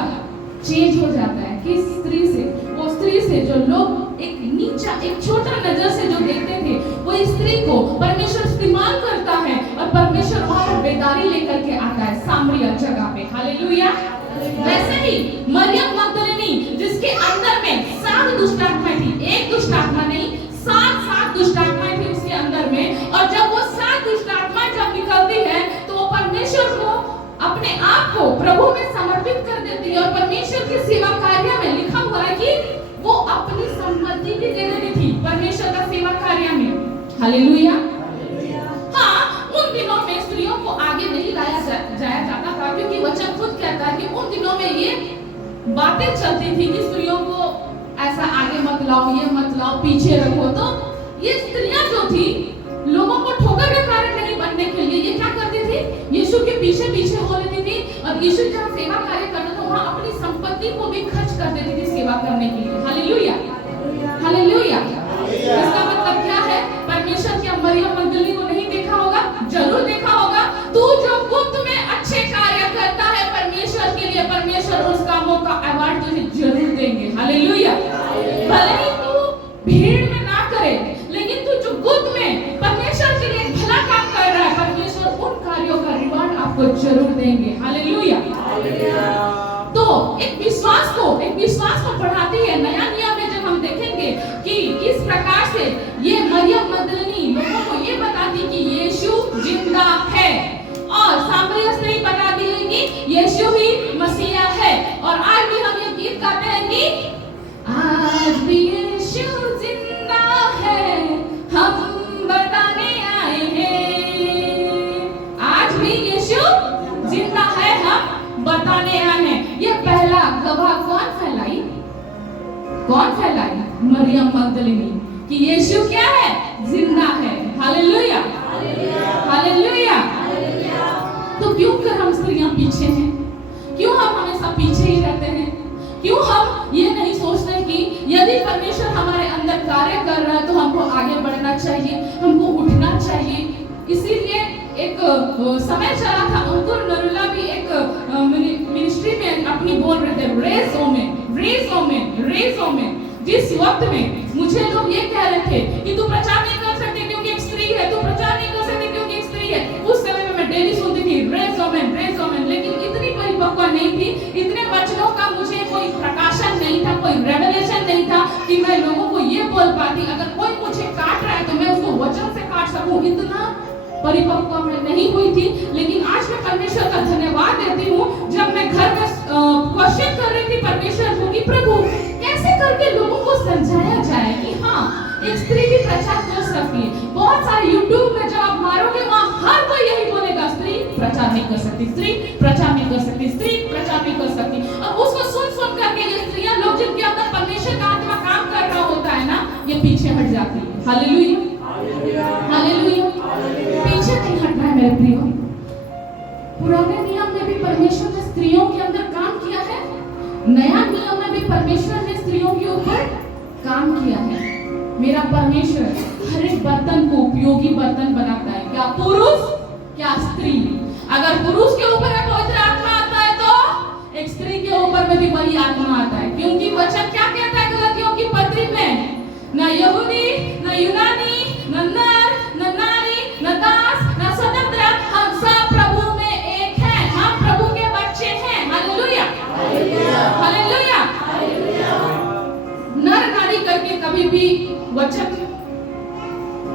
चेंज हो जाता है। किस स्त्री से? वो स्त्री से जो लोग एक नीचा, एक छोटा नजर से जो देखते थे, वो स्त्री को परमेश्वर इस्तेमाल करता है और परमेश्वर वहां बेदारी लेकर के आता है सामरिया जगह पे। हालेलुया। वैसे ही मरियम मगदलिनी जिसके अंदर में अपने आप को प्रभु में समर्पित कर देती है और परमेश्वर की सेवा कार्य में लिखा हुआ है कि वो अपनी संपत्ति भी दे देती थी परमेश्वर का सेवा कार्य में। हालेलुया। हाँ, उन दिनों में स्त्रियों को आगे नहीं लाया जाया जाता था, क्योंकि वचन खुद कहता है कि उन दिनों में ये बातें चलती थी कि स्त्रियों को ऐसा आगे मत लाओ, ये मत लाओ, पीछे रखो। तो ये स्त्रियां जो थी लोगों को ठोकर के कारण नहीं बनने के लिए ये क्या करती थी, यीशु के पीछे पीछे हो लेती थी और यीशु जहाँ सेवा कार्य करता था वहाँ अपनी संपत्ति को भी खर्च कर देती थी सेवा करने के लिए। Hallelujah, hallelujah. इसका मतलब क्या है? परमेश्वर की मरियम मगदलीनी को नहीं देखा होगा? जरूर देखा होगा। तू जो गुप्त में अच्छे कार्य करता है परमेश्वर के लिए, परमेश्वर उस कामों का अवार्ड तुझे जरूर देंगे। हालेलुया। भले ही तू भीड़ में ना करे, लेकिन तू जो गुप्त में परमेश्वर के लिए भला काम कर रहा है, परमेश्वर उन कार्यों का रिवार्ड आपको जरूर देंगे। हालेलुया। तो एक विश्वास को बढ़ाती है। नया नियम में जब हम देखेंगे कि किस प्रकार से ये मरियम मगदलीनी लोगों को ये बताती कि यीशु जिंदा है, और सामरिया स्त्री बताती है कि यीशु ही मसीहा है। और आज भी हम ये गीत गाते हैं कि आज भी यीशु जिंदा है, हम बताने आए हैं। आज भी यीशु जिंदा है, हम बताने आए हैं। ये पहला गवाह कौन फैलाई? मरियम मगदलीनी कि यीशु क्या है? जिंदा है। Hallelujah, hallelujah. तो क्यों कर हम स्त्रियां पीछे हैं? क्यों हम हमेशा पीछे ही रहते हैं? क्यों हम ये नहीं सोचते कि यदि परमेश्वर हमारे अंदर कार्य कर रहा है तो हमको आगे बढ़ना चाहिए, हमको उठना चाहिए। इसीलिए एक समय चला था, अंकुर नरुला भी एक मिनिस्ट्री में अपनी बोल रहे थे, रेज ओमेन, रेज ओमेन, रेज ओमेन। जिस वक्त में मुझे लोग ये कह रहे थे कि तू प्रचार नहीं कर सकते क्योंकि एक स्त्री है, तू प्रचार नहीं कर सकते क्योंकि एक स्त्री है, उस समय में मैं डेली सुनती थी रेज ओमेन, रेज ओमेन। लेकिन इतनी परिपक्व नहीं थी, इतने वचनों का मुझे कोई प्रकाशन नहीं था, कोई रेवलेशन नहीं था कि मैं लोगों को ये बोल पाती, अगर कोई मुझे काट रहा है तो मैं उसको वचन से काट सकूं। इतना परिपक्व मैं नहीं हुई थी। लेकिन आज मैं परमेश्वर का धन्यवाद देती हूँ, जब मैं घर में क्वेश्चन कर रही थी परमेश्वर को कि प्रभु कैसे करके लोगों को समझाया जाए कि हाँ एक स्त्री भी प्रचार कर सकती है। बहुत सारे यूट्यूब में जब आप मारोगे वहाँ हर कोई यही बोलेगा, स्त्री प्रचार नहीं कर सकती, स्त्री प्रचार नहीं कर सकती, स्त्री प्रचार नहीं कर सकती। और उसको सुन करके ये स्त्रियां लोग जिनके अंदर परमेश्वर का आत्मा काम कर रहा होता है ना, ये पीछे हट जाती है। Hallelujah, hallelujah. पीछे नहीं हटना है मेरे प्रियो। पुराने नियम में भी परमेश्वर ने स्त्रियों के अंदर काम किया है, नया नियम में भी परमेश्वर ने स्त्रियों के ऊपर काम किया है। मेरा परमेश्वर हर एक बर्तन को उपयोगी बर्तन बनाता है, क्या पुरुष क्या स्त्री। अगर पुरुष के ऊपर पवित्र आत्मा आता है तो एक स्त्री के ऊपर में भी वही आत्मा आता है, क्योंकि वचन क्या कहता है गलतियों की पत्री में, न यहूदी न यूनानी न नर न नारी न दास न स्वतंत्र, हम सब प्रभु में एक हैं, हम प्रभु के बच्चे हैं। Hallelujah, hallelujah. नर नारी करके कभी भी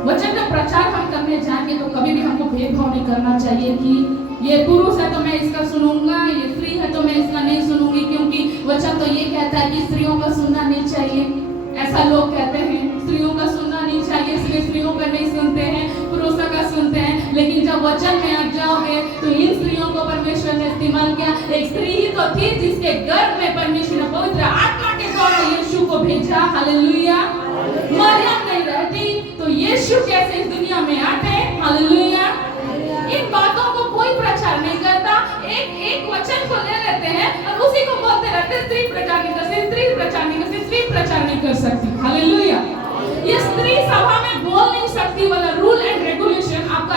वचन का प्रचार हम करने जाएंगे तो कभी भी हमको भेदभाव नहीं करना चाहिए कि ये पुरुष है तो मैं इसका सुनूंगा, ये स्त्री है तो मैं इसका नहीं सुनूंगी, क्योंकि वचन तो ये कहता है कि स्त्रियों का सुनना नहीं चाहिए। ऐसा लोग कहते हैं, स्त्रियों का सुनना नहीं चाहिए, इसलिए स्त्रियों का नहीं सुनते हैं, पुरुषों का सुनते हैं। लेकिन जब वचन में आप जाओगे तो इन स्त्रियों को परमेश्वर ने इस्तेमाल किया। एक स्त्री ही तो थी जिसके गर्भ में परमेश्वर ने पवित्र आत्मा के द्वारा यीशु को भेजा। हालेलुया। मरियम नहीं रहती तो यीशु कैसे इस दुनिया में आते? हालेलुया। इन बातों को कोई प्रचार नहीं करता, एक वचन को ले लेते हैं और उसी को बोलते रहते हैं, स्त्री प्रचार नहीं कर सकती, स्त्री प्रचार नहीं कर सकती, स्त्री प्रचार नहीं कर सकती। हालेलुया। ये स्त्री सभा में बोल नहीं सकती वाला रूल एंड रेगुलेशन आपका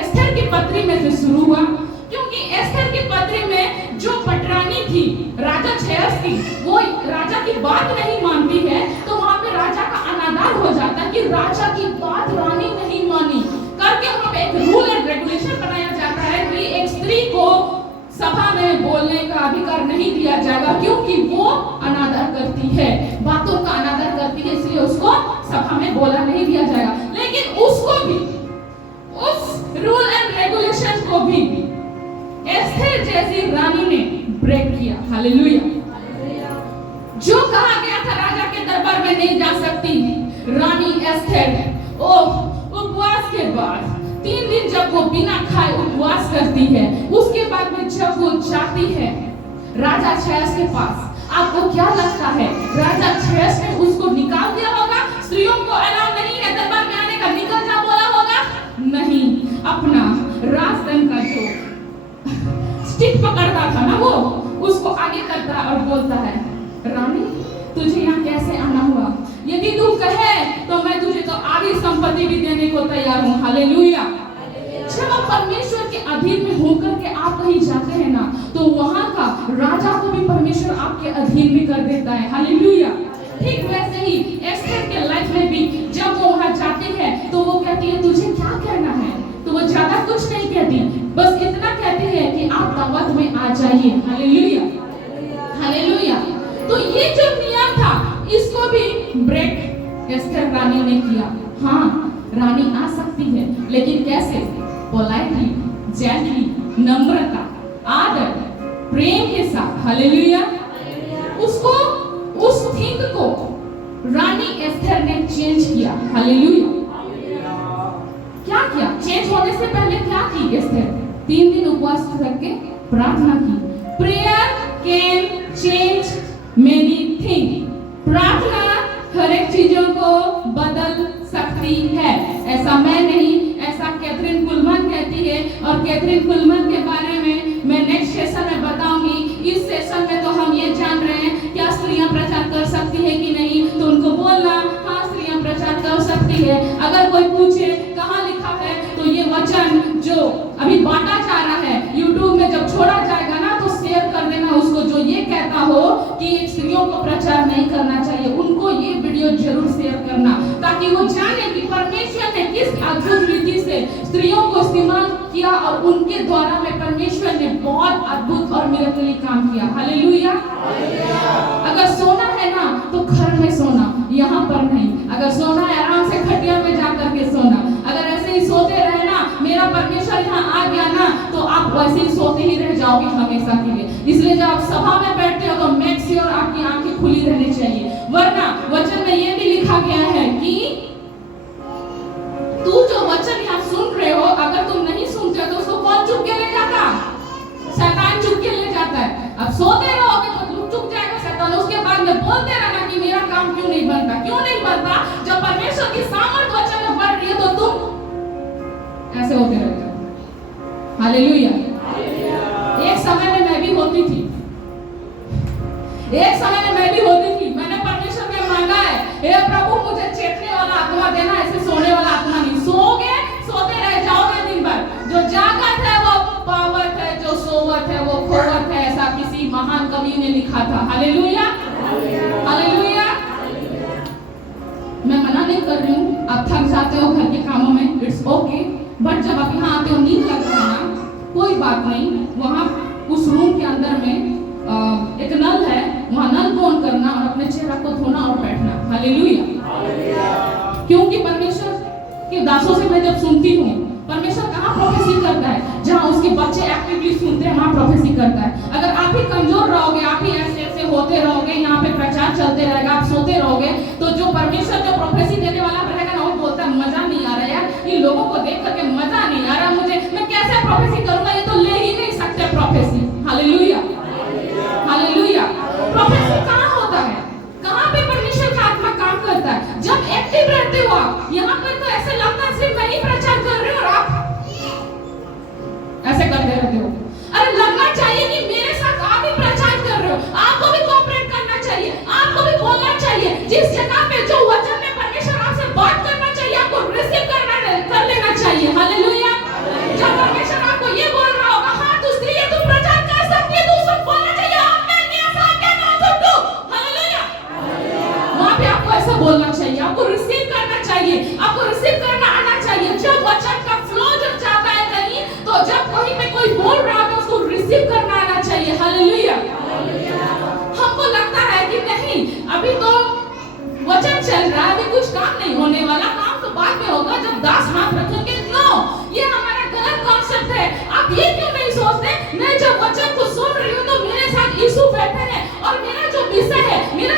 एस्थर की पत्री में से शुरू हुआ, क्योंकि एस्थर की पत्री में जो पटरानी थी राजा क्षयस की, वो राजा की बात नहीं मानती है, तो वहाँ पे राजा का अनादर हो जाता है कि राजा की बात रानी नहीं मानी करके वहाँ पे एक रूल एंड रेगुलेशन बनाया जाता है कि एक स्त्री को सभा में बोलने का अधिकार नहीं दिया जाएगा, क्योंकि वो अनादर करती है, बातों का अनादर करती है, इसलिए उसको सभा में बोला नहीं दिया जाएगा। लेकिन उसको भी, उस रूल एंड रेगुलेशन को भी एस्थर जैसी जो कहा गया था राजा के दरबार में नहीं जा सकती, रानी एस्थर ओ उपवास के बाद 3 दिन जब वो बिना खाए उपवास करती है, उसके बाद में जब वो जाती है राजा अहसुएरोस के पास, आपको क्या लगता है राजा अहसुएरोस ने उसको निकाल दिया होगा? स्त्रियों को अलाउ नहीं है दरबार में आने का, निकल जा बोला होगा? नहीं, अपना राजदंड का जो स्टिक पकड़ता था ना, वो उसको आगे करता और बोलता है, रानी तुझे यहाँ कैसे आना हुआ? यदि तू कहे तो मैं तुझे तो आधी संपत्ति भी देने को तैयार हूँ। हालेलुया। जब आप परमेश्वर के अधीन में होकर के आप कहीं जाते हैं ना, तो वहां का राजा को भी परमेश्वर आपके अधीन में कर देता है। हालेलुया। ठीक वैसे ही एस्थर के लाइफ में भी जब वो वहां जाती है तो वो कहती है तुझे क्या कहना है? तो वो ज्यादा कुछ नहीं कहती, बस इतना कहती है कि आप दावत में आ जाइए। Hallelujah, hallelujah. तो ये जो नियम था इसको भी ब्रेक एस्थर रानी ने किया। हाँ, रानी आ सकती है, लेकिन कैसे? पोलाइटली, जेंटली, नम्रता, आदर, प्रेम के साथ। हालेलुया। उसको उस थिंग को रानी एस्थर ने चेंज किया। हालेलुया। क्या किया? चेंज होने से पहले क्या की एस्थर? 3 दिन उपवास करके प्रार्थना की। Prayer can change many thing. प्रार्थना हर एक चीजों को बदल सकती है। ऐसा मैं नहीं, ऐसा कैथरीन कुलमन कहती है, और कैथरीन कुलमन के बारे में मैं नेक्स्ट सेशन में बताऊंगी। इस सेशन में तो हम ये जान रहे हैं क्या स्त्रियां प्रचार कर सकती है कि नहीं, तो उनको बोलना हाँ स्त्रियां प्रचार कर सकती है। अगर कोई पूछे कहाँ लिखा है, तो ये वचन जो अभी बांटा जा रहा है यूट्यूब में जब छोड़ा जाएगा ना, तो शेयर कर देना उसको, जो ये कहता हो कि स्त्रियों को प्रचार नहीं करना चाहिए, उनको ये वीडियो जरूर शेयर करना, ताकि वो जाने कि परमेश्वर ने किस अद्भुत रीति से स्त्रियों को इस्तेमाल किया और उनके द्वारा में परमेश्वर ने बहुत अद्भुत और मिरेकली काम किया। हालेलुया। अगर सोना है ना तो घर में सोना, यहाँ पर नहीं। अगर सोना है आराम से खटिया में जा करके सोना। अगर ऐसे ही सोते रहे ना, मेरा परमेश्वर यहाँ आ गया ना, तो आप वैसे ही सोते ही रह जाओगे हमेशा के लिए। इसलिए जब आप सभा में बैठते हो तो मेक श्योर आपकी आंखें खुली रहनी चाहिए, वरना वचन में ये भी लिखा गया है कि तू जो वचन यहाँ सुन रहे हो, अगर तुम नहीं सुनते हो तो उसको कौन चुप के ले जाता? शैतान चुप के ले जाता है। अब सोते रहोगे तो तुम चुप जाएगा शैतान, उसके बाद में बोलते रहना कि मेरा काम क्यों नहीं बनता, क्यों नहीं बनता? जब परमेश्वर की सामर्थ वचन में बढ़ रही है तो तुम ऐसे होते रहते हो। हालेलुया। एक समय में मैं भी होती थी, एक समय में मैं भी होती थी। मैंने परमेश्वर में मांगा है, हे प्रभु मुझे चेतने वाला आत्मा देना, ऐसे सोने वाला आत्मा नहीं। सोओगे, सोते रह जाओगे दिन भर। जो जागत है वो पावत है, जो सोवत है वो खोवत है, ऐसा किसी महान कवि ने लिखा था। Hallelujah, hallelujah. मैं मना नहीं कर रही हूँ, आप थक जाते हो घर के कामों में, इट्स ओके, बट जब आप यहाँ आते हो नींद लगता है ना, कोई बात नहीं। वहाँ उस रूम के अंदर में एक नल है, वहाँ नल ऑन करना और अपने चेहरा को धोना और बैठना। हालेलुया। क्योंकि परमेश्वर के दासों से मैं जब सुनती हूँ, परमेश्वर कहाँ प्रोफेसी करता है? जहाँ उसके बच्चे एक्टिवली सुनते हैं वहाँ प्रोफेसी करता है। अगर आप ही कमजोर रहोगे, आप ही ऐसे ऐसे होते रहोगे, यहाँ पे प्रचार चलते रहेगा, आप सोते रहोगे, तो जो परमेश्वर जो प्रोफेसी देने वाला रहेगा ना, वो बोलता है मजा नहीं आ रहा यार, इन लोगों को देख करके मजा नहीं आ रहा मुझे, मैं कैसे प्रोफेसी करूंगा, ये तो ले ही नहीं सकते प्रोफेसी। Hallelujah, hallelujah. प्रोफेसी कहाँ होता है? कहाँ पे परमेश्वर का आत्मा काम करता है? जब एक्टिव रहते हो आप। यहाँ पर तो ऐसे लगता है सिर्फ मैं ही प्रचार कर रही हूँ और आप ऐसे करते रहते हो। अरे लगना चाहिए कि मेरे साथ आप भी प्रचार कर रहे हो, आपको भी कोऑपरेट करना चाहिए, आपको भी बोलना चाहिए। जिस जगह पे जो वचन में परमेश्वर आपसे बात करना चाहिए, आपको रिसीव कर लेना चाहिए। हालेलुया। जब परमेश्वर आपको ये बोल रहा होगा, हाँ तू स्त्री है, तू प्रचार कर सकती है, तू सब बोलना चाहिए, amen, yes I can also do. Hallelujah. वहाँ पे आपको ऐसा बोलना चाहिए, आपको रिसीव करना चाहिए, आपको रिसीव करना आना चाहिए। जब वचन का फ्लो जब जाता है कहीं, तो जब कहीं पे कोई बोल रहा है तो उसको रिसीव करना आना चाहिए। हालेलुया। हमको लगता है कि नहीं, अभी तो वचन चल रहा है, अभी कुछ काम नहीं होने वाला, काम तो बाद में होगा जब दास हाथ रखेंगे। नो, ये हमारा गलत कॉन्सेप्ट है। आप ये क्यों नहीं सोचते, मैं जब वचन को सुन रही हूँ तो मेरे साथ यीशु बैठे हैं और मेरा जो विषय है, मेरा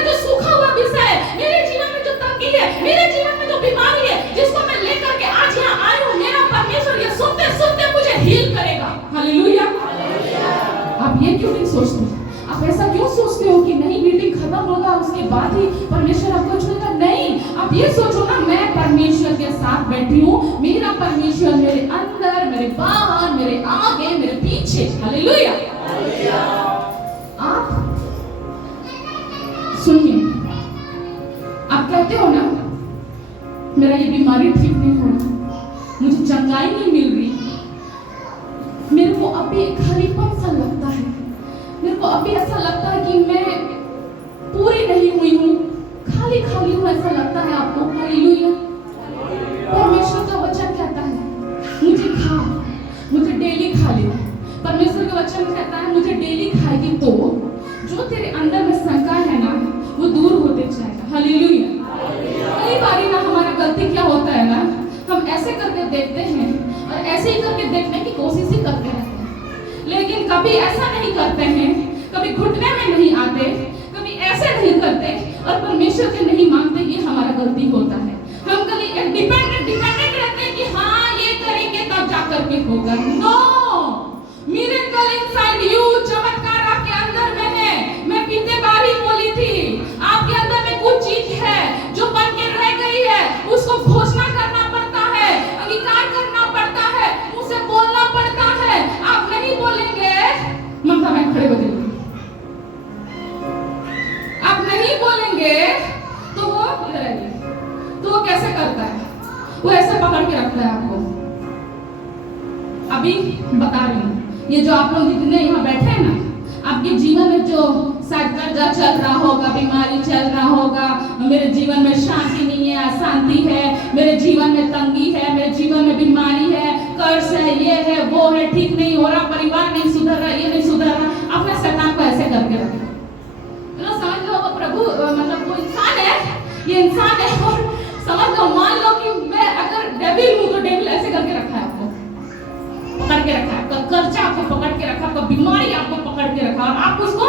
के बाद ही परमेश्वर आपको छूएगा। नहीं, आप ये सोचो ना, मैं परमेश्वर के साथ बैठी हूँ, मेरा परमेश्वर मेरे अंदर, मेरे बाहर, मेरे आगे, मेरे पीछे। हालेलुया। आप सुनिए, आप कहते हो ना मेरा ये बीमारी ठीक नहीं हो रहा, मुझे चंगाई नहीं मिल रही, मेरे को अभी खालीपन सा लगता है, मेरे को अभी ऐसा लगता है कि मैं पूरी नहीं हुई हूँ, खाली खाली हूँ, ऐसा लगता है आपको। हालेलुया। परमेश्वर का वचन कहता है मुझे खा, मुझे डेली खा ले। परमेश्वर का वचन कहता है मुझे डेली खाएगी तो जो तेरे अंदर में शंका है ना वो दूर होते जाएगा। हालेलुया। कई बार ना हमारा गलती क्या होता है ना, हम ऐसे करके देखते हैं और ऐसे ही करके देखने की कोशिश ही करते रहते हैं, लेकिन कभी ऐसा नहीं करते हैं, कभी घुटने में नहीं आते, कभी ऐसे नहीं करते और परमेश्वर के नहीं मांगते। ये हमारा गलती होता है। हम कभी डिपेंडेंट रहते हैं कि हाँ ये करेंगे तब जाकर के होगा। नो, मिरेकल इनसाइड यू, चमत्कार आपके अंदर में है। मैं बीते बार ही बोली थी, आपके अंदर में कुछ चीज है जो बन के रह गई है, उसको घोषणा करना पड़ता है, अंगीकार करना पड़ता है, उसे बोलना पड़ता है। आप नहीं बोलेंगे, ममता मैं खड़े हो जाएगी, आप नहीं बोलेंगे तो वो इधर आएगी, तो वो कैसे करता है, वो ऐसे पकड़ के रखता है आपको। अभी बता रही हूँ, ये जो आप लोग जितने यहाँ बैठे हैं ना, आपके जीवन में जो शायद कर्जा चल रहा होगा, बीमारी चल रहा होगा, मेरे जीवन में शांति नहीं है, अशांति है, मेरे जीवन में तंगी है, मेरे जीवन में बीमारी है, कर्ज है, ये है, वो है, ठीक नहीं हो रहा, परिवार नहीं सुधर रहा, ये नहीं सुधर रहा, अपने शैतान को ऐसे करके रखें। तो समझ लो प्रभु, मतलब वो इंसान है, ये इंसान है, और समझ लो, मान लो कि मैं अगर डेविल हूँ तो डेविल ऐसे करके रखा है, आपको पकड़ के रखा है, आपका कर्जा आपको पकड़ के रखा, आपका बीमारी आपको पकड़ के रखा, और आप उसको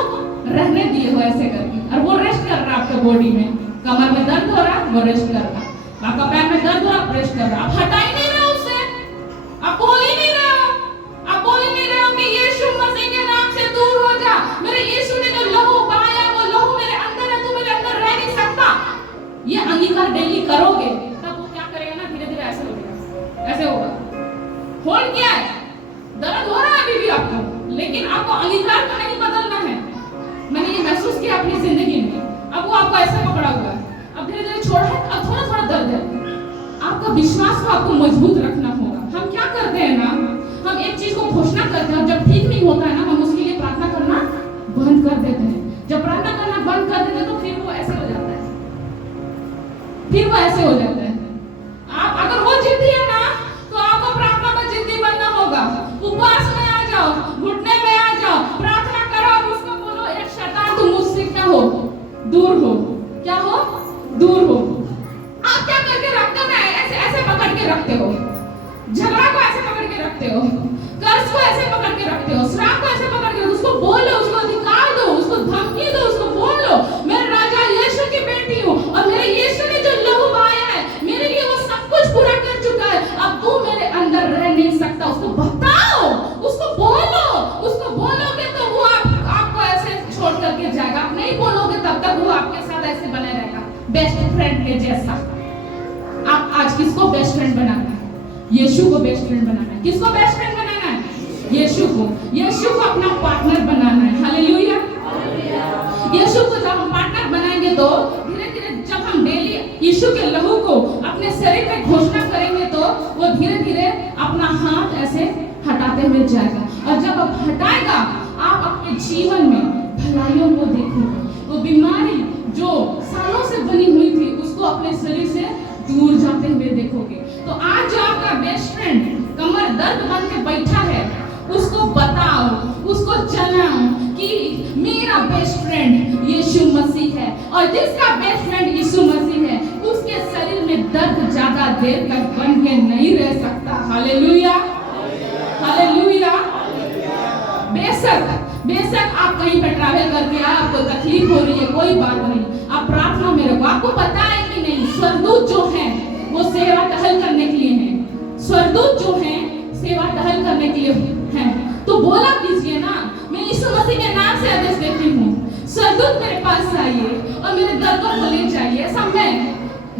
रहने दिए हो ऐसे करके, और वो रेस्ट कर रहा है आपके बॉडी में। कमर में दर्द हो रहा है, वो रेस्ट कर रहा है, आपका पैर में दर्द हो रहा है, रेस्ट कर रहा है। आप हटा ही नहीं रहे उससे, आप बोल ही नहीं रहे हो, आप बोल ही नहीं रहे हो कि यीशु मसीह के नाम से दूर हो जा, मेरे यीशु ने जो लहू बहाया है वो लहू मेरे अंदर है, तू मेरे अंदर रह नहीं सकता। ये अंगीकार डेली करोगे तब वो क्या करेगा ना, धीरे धीरे ऐसे होगा, ऐसे होगा। होल क्या है, दर्द हो रहा है अभी भी आपको, लेकिन आपको अंगीकार को नहीं बदलना है। मैंने ये महसूस किया अपनी जिंदगी में। अब वो आपको ऐसे पकड़ा हुआ है, अब धीरे धीरे छोड़ा है, अब थोड़ा थोड़ा दर्द है। आपका विश्वास को आपको मजबूत रखना होगा। हम क्या करते हैं ना, हम एक चीज को घोषणा करते हैं, जब ठीक नहीं होता है ना, हम उसके लिए प्रार्थना करना बंद कर देते हैं। जब प्रार्थना करना बंद कर देते हैं तो फिर वो ऐसे हो जाता है, फिर वो ऐसे हो जाता है। आप अगर वो जिद्दी है ना, तो आपको प्रार्थना में जिद्दी बनना होगा। उपवास में आ जाओ, घुटने में आ जाओ, प्रार्थना करो, उसको बोलो, एक शैतान तुम मुझसे क्या हो, दूर हो, क्या हो, दूर हो। आप क्या करके रखते हो ना, ऐसे ऐसे पकड़ के रखते हो, झगड़ा को ऐसे पकड़ के रखते हो, कर्ज को ऐसे पकड़ के रखते हो, श्राप को ऐसे पकड़ के, उसको बोलो, उसको अधिकार दो, उसको धमकी दो, उसको बोलो, मैं राजा यीशु की बेटी हूँ और मेरे यीशु ने जो लहू बहाया है मेरे लिए वो सब कुछ पूरा कर चुका है, अब तू मेरे अंदर रह नहीं सकता। उसको बताओ, उसको बोलो, उसको बोलोगे तो वो आपको ऐसे छोड़ करके जाएगा। आप नहीं बोलोगे तब तक वो आपके साथ ऐसे बने रहेगा, बेस्ट फ्रेंड के जैसा। आप आज किसको बेस्ट फ्रेंड बनाना है? यीशु को बेस्ट फ्रेंड बनाना है। किसको बेस्ट फ्रेंड बनाना है? यीशु को। यीशु को अपना पार्टनर बनाना है। हालेलुया। यीशु को जब हम पार्टनर बनाएंगे तो धीरे धीरे जब हम डेली यीशु के लहू को अपने शरीर में घोषणा करेंगे तो वो धीरे धीरे अपना हाथ ऐसे हटाते हुए जाएगा, और जब आप हटाएगा आप अपने जीवन में भलाइयों को देखोगे। वो बीमारी जो सालों से बनी हुई थी उसको अपने शरीर से दूर जाते हुए देखोगे। तो आज जो आपका बेस्ट फ्रेंड कमर दर्द बन के बैठा है उसको बताओ, उसको जनाओ कि मेरा बेस्ट फ्रेंड यीशु मसीह है, और जिसका बेस्ट फ्रेंड यीशु मसीह है उसके शरीर में दर्द ज्यादा देर तक बन के नहीं रह सकता। Hallelujah, hallelujah. बेशक आप कहीं पे ट्रैवल करके आए, आपको तकलीफ हो रही है, कोई बात नहीं, आप प्रार्थना में रखो। आपको पता है कि नहीं, स्वर्गदूत जो हैं वो सेवा टहल करने के लिए हैं। स्वर्गदूत जो हैं सेवा टहल करने के लिए हैं, तो बोला कीजिए ना, मैं यीशु मसीह के नाम से आदेश देती हूँ, स्वर्गदूत मेरे पास आइए और मेरे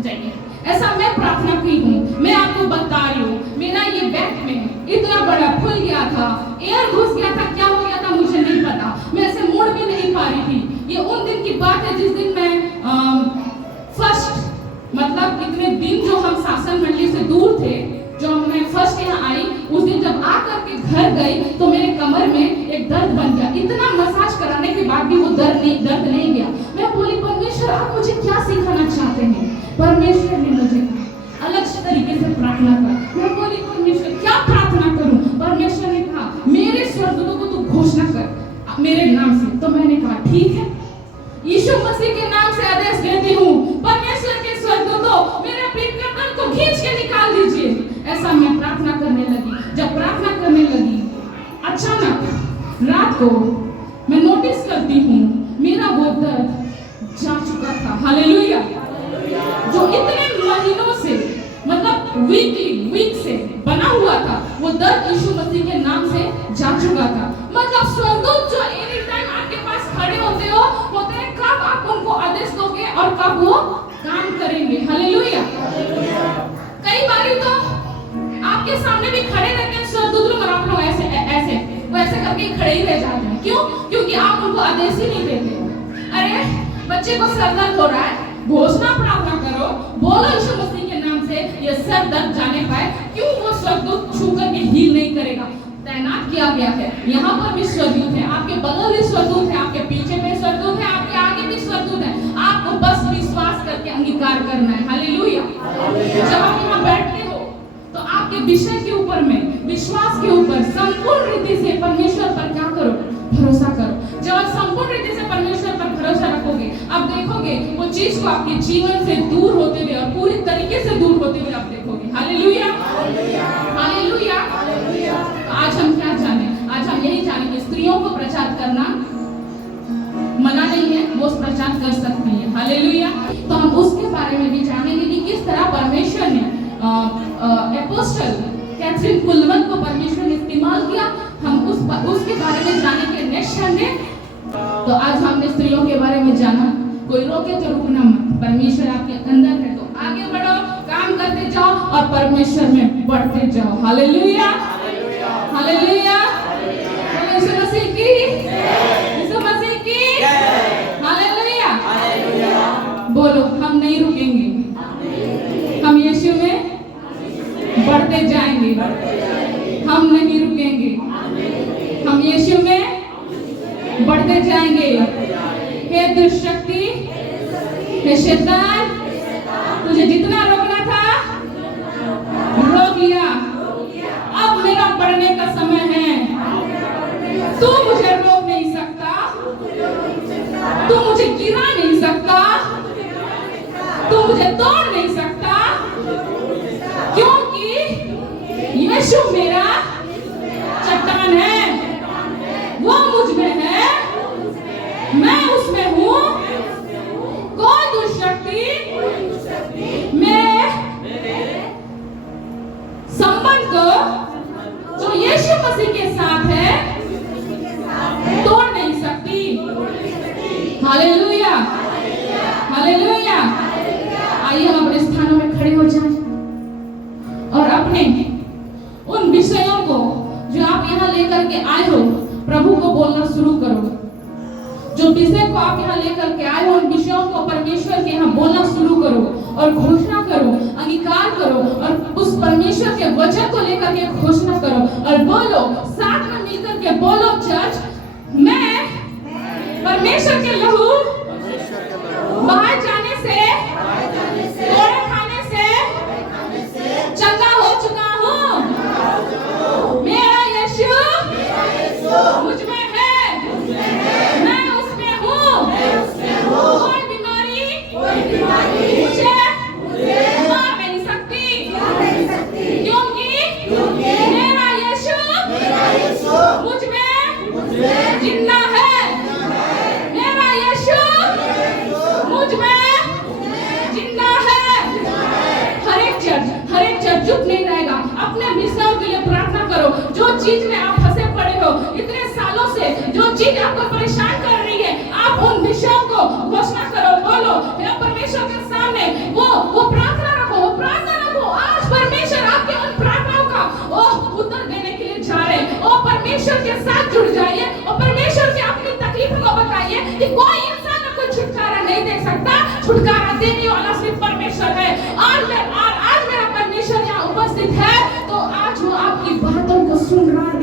जाइए। ऐसा मैं प्रार्थना की हूँ। मैं आपको बता रही हूँ, मेरा ये बैग में इतना बड़ा फूल गया था, एयर घुस गया था, क्या हो गया था मुझे नहीं पता, मैं ऐसे मुड़ भी नहीं पा रही थी। ये उन दिन की बात है जिस दिन मैं फर्स्ट, मतलब इतने दिन जो हम शासन मंडली से दूर थे, जो मैं फर्स्ट यहाँ आई, उस दिन जब आकर के घर गई तो मेरे कमर में एक दर्द बन गया। इतना मसाज कराने के बाद भी वो दर्द नहीं गया। मैं बोली, परमेश्वर आप मुझे क्या सिखाना चाहते हैं? परमेश्वर ने मुझे अलग तरीके से प्रार्थना कर। मैं बोली, परमेश्वर क्या प्रार्थना करूं? परमेश्वर ने कहा, मेरे स्वर्गदूतों को तू घोषणा कर मेरे नाम से। तो मैंने कहा ठीक है, यीशु मसीह के नाम से आदेश देती हूँ, परमेश्वर के स्वर्गदूतों मेरे पीठ के दर्द को खींच के निकाल दीजिए। ऐसा मैं प्रार्थना करने लगी। जब प्रार्थना करने लगी, अचानक रात को मैं नोटिस करती हूँ मेरा वो दर्द जा चुका था। हालेलुया। जो इतने महीनों से, मतलब वीक से बना हुआ था, वो दर्द यीशु मसीह के नाम से जा चुका था। मतलब स्वर्गदूत जो एनी टाइम आपके पास खड़े होते हैं, कब आप उनको आदेश दोगे और कब वो काम करेंगे। हालेलुया। कई बार तो आपके सामने भी खड़े रहते हैं स्वर्गदूत लोग, और आप लोग ऐसे करके खड़े ही रह जाते हैं। क्यों? क्योंकि आप उनको आदेश ही नहीं देते। अरे बच्चे को सर दर्द हो रहा है, घोषणा प्रार्थना करो, बोलो यीशु मसीह के नाम से ये सर दर्द जाने पाए। क्यों वो स्वर्गदूत छू करके हील नहीं करेगा? तैनात किया गया है। यहाँ पर भी स्वर्गदूत है, आपके बगल भी स्वर्गदूत है, आपके पीछे भी स्वर्गदूत है, आपके आगे भी स्वर्गदूत है। आपको बस विश्वास करके अंगीकार करना है। हालेलुया। जब आप यहाँ बैठते हो तो आपके विषय के ऊपर में, विश्वास के ऊपर संपूर्ण रीति से परमेश्वर पर क्या करो? भरोसा करो। जब आप संपूर्ण रीति से परमेश्वर पर भरोसा रखोगे, आप देखोगे वो चीज को आपके जीवन से दूर होते हुए और पूरी तरीके से दूर होते हुए आप देखोगे। हालेलुया। हालेलुया। आज हम क्या जाने? आज हम यही जानेंगे, स्त्रियों को प्रचार करना मना नहीं है, वो प्रचार कर सकती है। हालेलुया। तो हम उसके बारे में भी जानेंगे कि किस तरह परमेश्वर ने एपोस्टल कैथरीन कुलमन को परमेश्वर ने इस्तेमाल किया। हम उसके बारे में जानेंगे नेक्स्ट संडे। तो आज हमने स्त्रियों के बारे में जाना। कोई रोके तो रुकना मत, परमेश्वर आपके अंदर है तो आगे बढ़ो, काम करते जाओ और परमेश्वर में बढ़ते जाओ। हालेलुया। हालेलुया। यीशु मसीह की, यीशु मसीह की हालेलुया। बोलो, हम नहीं रुकेंगे, हम यीशु में बढ़ते जाएंगे, हम नहीं रुकेंगे, हम यीशु में बढ़ते जाएंगे। हे दुष्ट शक्ति, हे शैतान, तुझे जितना रोकना था रोक लिया। अब मेरा बढ़ने का समय है। तू मुझे रोक नहीं सकता, तू मुझे गिरा नहीं सकता, तू मुझे तोड़ नहीं सकता, क्योंकि यीशु मेरा चट्टान है। वो मुझ में है, मैं उसमें हूँ। कोई दुष्ट शक्ति मेरे संबंध को जो यीशु मसीह के साथ है तोड़ नहीं सकती। हालेलुया। हालेलुया। आइए हम अपने स्थानों में खड़े हो जाएं और अपने उन विषयों को जो आप यहाँ लेकर के आए हो प्रभु को बोलना शुरू करो। जो विषय को आप यहाँ लेकर के आए हो, उन विषयों को परमेश्वर के यहाँ बोलना शुरू करो और घोषणा करो, अंगीकार करो और उस परमेश्वर के वचन को लेकर के घोषणा करो और बोलो, साथ में मिलकर के बोलो, चर्च, मैं परमेश्वर के लहू बाहर जाने से, कोड़े खाने से चंगा हो चुका हूँ। मेरा यीशु मुझ में है, मैं उसमें हूँ। कोई बीमारी मुझे मार नहीं सकती, क्योंकि मेरा यीशु मुझ में जिंदा है। मेरा यीशु मुझ में जिंदा है। हर एक चर्च चुप नहीं रहेगा। अपने विषयों के लिए प्रार्थना करो। जो चीज में आप फंसे पड़े हो इतने सालों से, जो चीज आपको परेशान कर रही है, आप उन विषयों को घोषणा करो, बोलो, परमेश्वर के सामने वो कि कोई इंसान आपको छुटकारा नहीं दे सकता, छुटकारा देने वाला सिर्फ परमेश्वर है। आज मेरा परमेश्वर यहाँ उपस्थित है, तो आज वो आपकी बातों को सुन रहा है।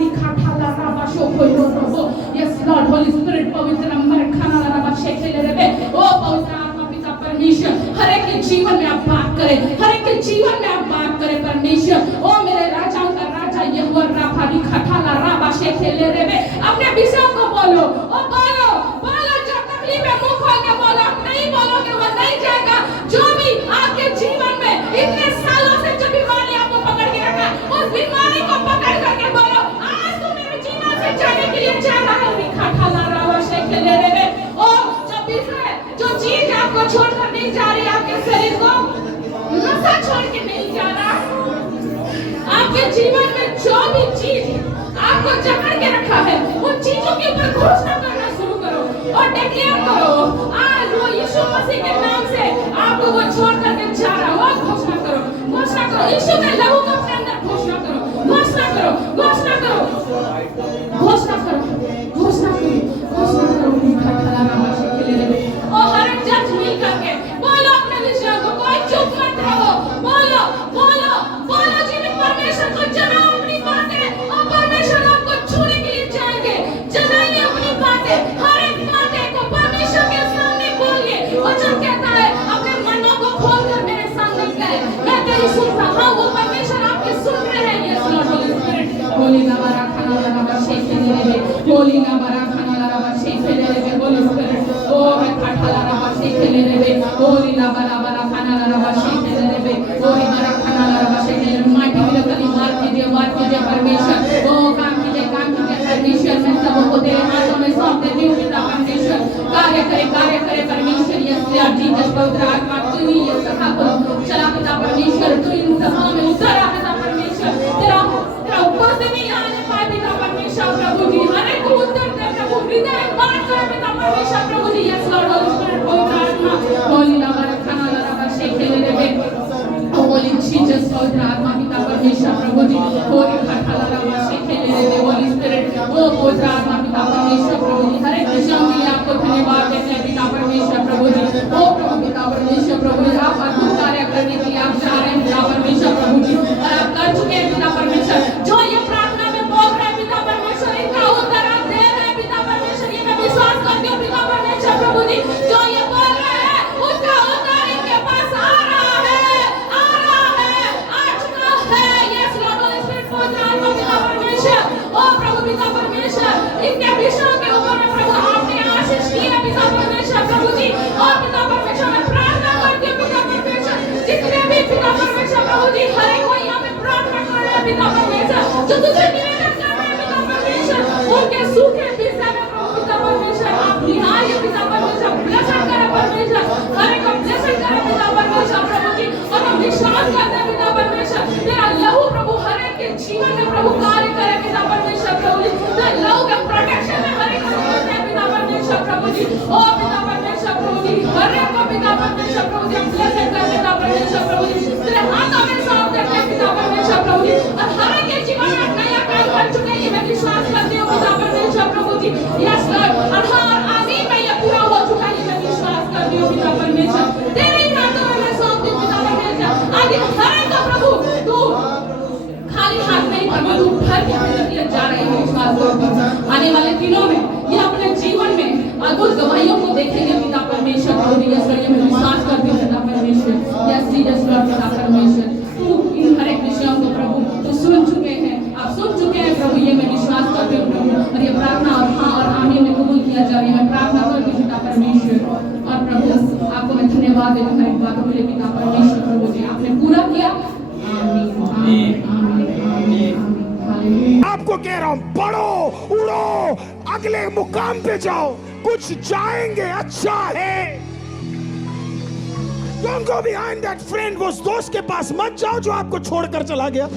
यस लॉर्ड, होली स्पिरिट, पवित्र अमर खाना रबा शेखेले रेबे, ओ पवित्र आत्मा पिता परमेश्वर, हर एक के जीवन में आप बात करें, हर एक के जीवन में आप बात करें परमेश्वर। ओ मेरे राजाओं का राजा यहोवा राफा भी खठाला रबा शेखेले रेबे, अपने विषयों को बोलो, ओ बोलो बोलो, जो तकलीफ है मुंह खोल के बोलो, नहीं बोलोगे वो नहीं जाएगा। जो भी आपके जीवन में इतने सालों से जो बीमारी आपको पकड़ के रखा, उस बीमारी को पकड़ करके बोलो, आज तू मेरे जीवन से जाने के लिए जा रहा है। खठाला रबा शेखेले रेबे, ओ जो चीज आपको छोड़कर नहीं जा रही, आपके शरीर को नशा छोड़ के नहीं जा रहा, आपके जीवन में जो भी चीज आपको जकड़ के रखा है, उन चीजों के ऊपर घोषणा करना शुरू करो और डिक्लेयर करो, आज वो यीशु मसीह के नाम से आपको वो छोड़ करके जा रहा है। घोषणा करो, घोषणा करो, यीशु के लहू को अपने अंदर घोषणा करो, घोषणा करो, घोषणा करो, घोषणा करो, घोषणा करो, घोषणा करो। और हर एक जज मिल करके बोलो अपने विषय को, कोई चुप मत रहो, बोलो बोलो बोलो, जीवित परमेश्वर को जनाओ अपनी बातें, और परमेश्वर आपको छूने के लिए जाएंगे। जनाइए अपनी बातें, हर एक बातें को परमेश्वर के सामने बोलिए। वचन कहता है अपने मनों को खोलकर मेरे सामने कहे, मैं तेरी सुनता हूं। वो परमेश्वर आपके सुन रहे हैं। Yes Lord, Holi spirit, Holi ना बरा खाना लगा शेखे ले ले, होली ना बरा खाना लगा शेखे ले ले, होली स्पिरिट, ओ मैं खठाला रबा शेखेले रेबे, होली ना बरा बरा खाना रबा शेखेले रेबे, होली बरा खाना रबा शेखेले। माटी में कली वार कीजिए परमेश्वर, ओ काम कीजिए परमेश्वर। मैं सबों को तेरे हाथों में सौंप देती हूँ पिता परमेश्वर, कार्य करे परमेश्वर। यस लॉर्ड जीसस, पवित्र आत्मा तू ही ये सभा को चला पिता परमेश्वर, तू इन सभा में उतर आ पिता परमेश्वर। तेरा ऊपर से नहीं आने पाए पिता परमेश्वर। प्रभु जी हर एक को उत्तर दे प्रभु, हृदय में बात कर पिता परमेश्वर। प्रभु जी यस लॉर्ड, होली स्पिरिट, पवित्र आत्मा, होली ना बरा खाना रबा शेखेले रेबे, होली जीसस, पवित्र आत्मा पिता परमेश्वर। प्रभु जी होली खठाला रबा शेखेले रेबे, होली स्पिरिट, ओ पवित्र आत्मा पिता परमेश्वर। प्रभु जी हर एक विषयों के लिए आपको धन्यवाद देते हैं पिता परमेश्वर। प्रभु जी ओ प्रभु पिता परमेश्वर, प्रभु जी आप अद्भुत कार्य करने के लिए आप जा रहे हैं पिता परमेश्वर। प्रभु जी और आप कर चुके हैं पिता परमेश्वर। जो ये प्रार्थना में बोल रहे हैं पिता परमेश्वर, इनका उत्तर आप दे रहे हैं पिता परमेश्वर। ये मैं विश्वास करती हूँ पिता परमेश्वर। प्रभु जी जो ये बोल रहे हैं उसका उत्तर इनके पास आ रहा है, आ चुका है। यस लॉर्ड, होली स्पिरिट, पवित्र आत्मा पिता परमेश्वर, ओ प्रभु पिता परमेश्वर, इनके विषयों के ऊपर में प्रभु आपने आशीष दी है पिता परमेश्वर। प्रभु जी और पिता परमेश्वर मैं प्रार्थना करती हूँ पिता परमेश्वर, जितने भी पिता परमेश्वर प्रभु जी हर एक कोई यहाँ पे प्रार्थना कर रहे हैं पिता परमेश्वर, जो तुझे निवेदन कर रहे हैं पिता परमेश्वर, उनके सूखे विषय में प्रभु पिता परमेश्वर आप निहारिए पिता परमेश्वर। ब्लेसिंग करें परमेश्वर, हर एक को ब्लेसिंग करें पिता परमेश्वर। प्रभु जी और हम विश्वास करते हैं पिता परमेश्वर, तेरा लहू प्रभु हर एक के जीवन में प्रभु कार्य करे पिता परमेश्वर। प्रभु जी तेरे लहू के प्रोटेक्शन में हर एक को रखते हैं पिता परमेश्वर। प्रभु जी ओ पिता परमेश्वर, प्रभु जी हर एक को पिता परमेश्वर प्रभु जी ब्लेसिंग कर पिता परमेश्वर। प्रभु जी तेरे हाथों में सौंप देते हैं पिता परमेश्वर। प्रभु जी और हर एक के जीवन में नया काम कर चुके हैं, ये मैं विश्वास करती हूँ पिता परमेश्वर। प्रभु जी यस लॉर्ड, और हर आमीन में ये पूरा हो चुका है, ये मैं विश्वास करती हूँ पिता परमेश्वर। तेरे ही हाथों में मैं सौंपती हूँ पिता परमेश्वर। आगे हर एक को प्रभु तू खाली हाथ नहीं प्रभु तू भर के मेरे लिए जा रहे हैं। विश्वास करती आने वाले दिनों में ये अपने जीवन में अद्भुत गवाहियों को देखेंगे पिता परमेश्वर। प्रभु जी यस लॉर्ड, मैं विश्वास करती हूँ पिता परमेश्वर। यस जीसस लॉर्ड पिता परमेश्वर, तू इन हर एक विषयों को प्रभु तू सुन चुके हैं, आप सुन चुके हैं प्रभु, ये मैं विश्वास करती हूँ प्रभु। और ये प्रार्थना और हाँ और आमीन में कबूल किया जा रही है। मैं प्रार्थना करती हूँ पिता परमेश्वर, और प्रभु आपको मैं धन्यवाद देती हूँ हर एक बातों के लिए पिता परमेश्वर। प्रभु जी आपने पूरा किया। आपको कह रहा हूं, बढ़ो, उड़ो, अगले मुकाम पे जाओ, कुछ जाएंगे। अच्छा है, Don't go behind that friend, वो दोस्त के पास मत जाओ जो आपको छोड़कर चला गया।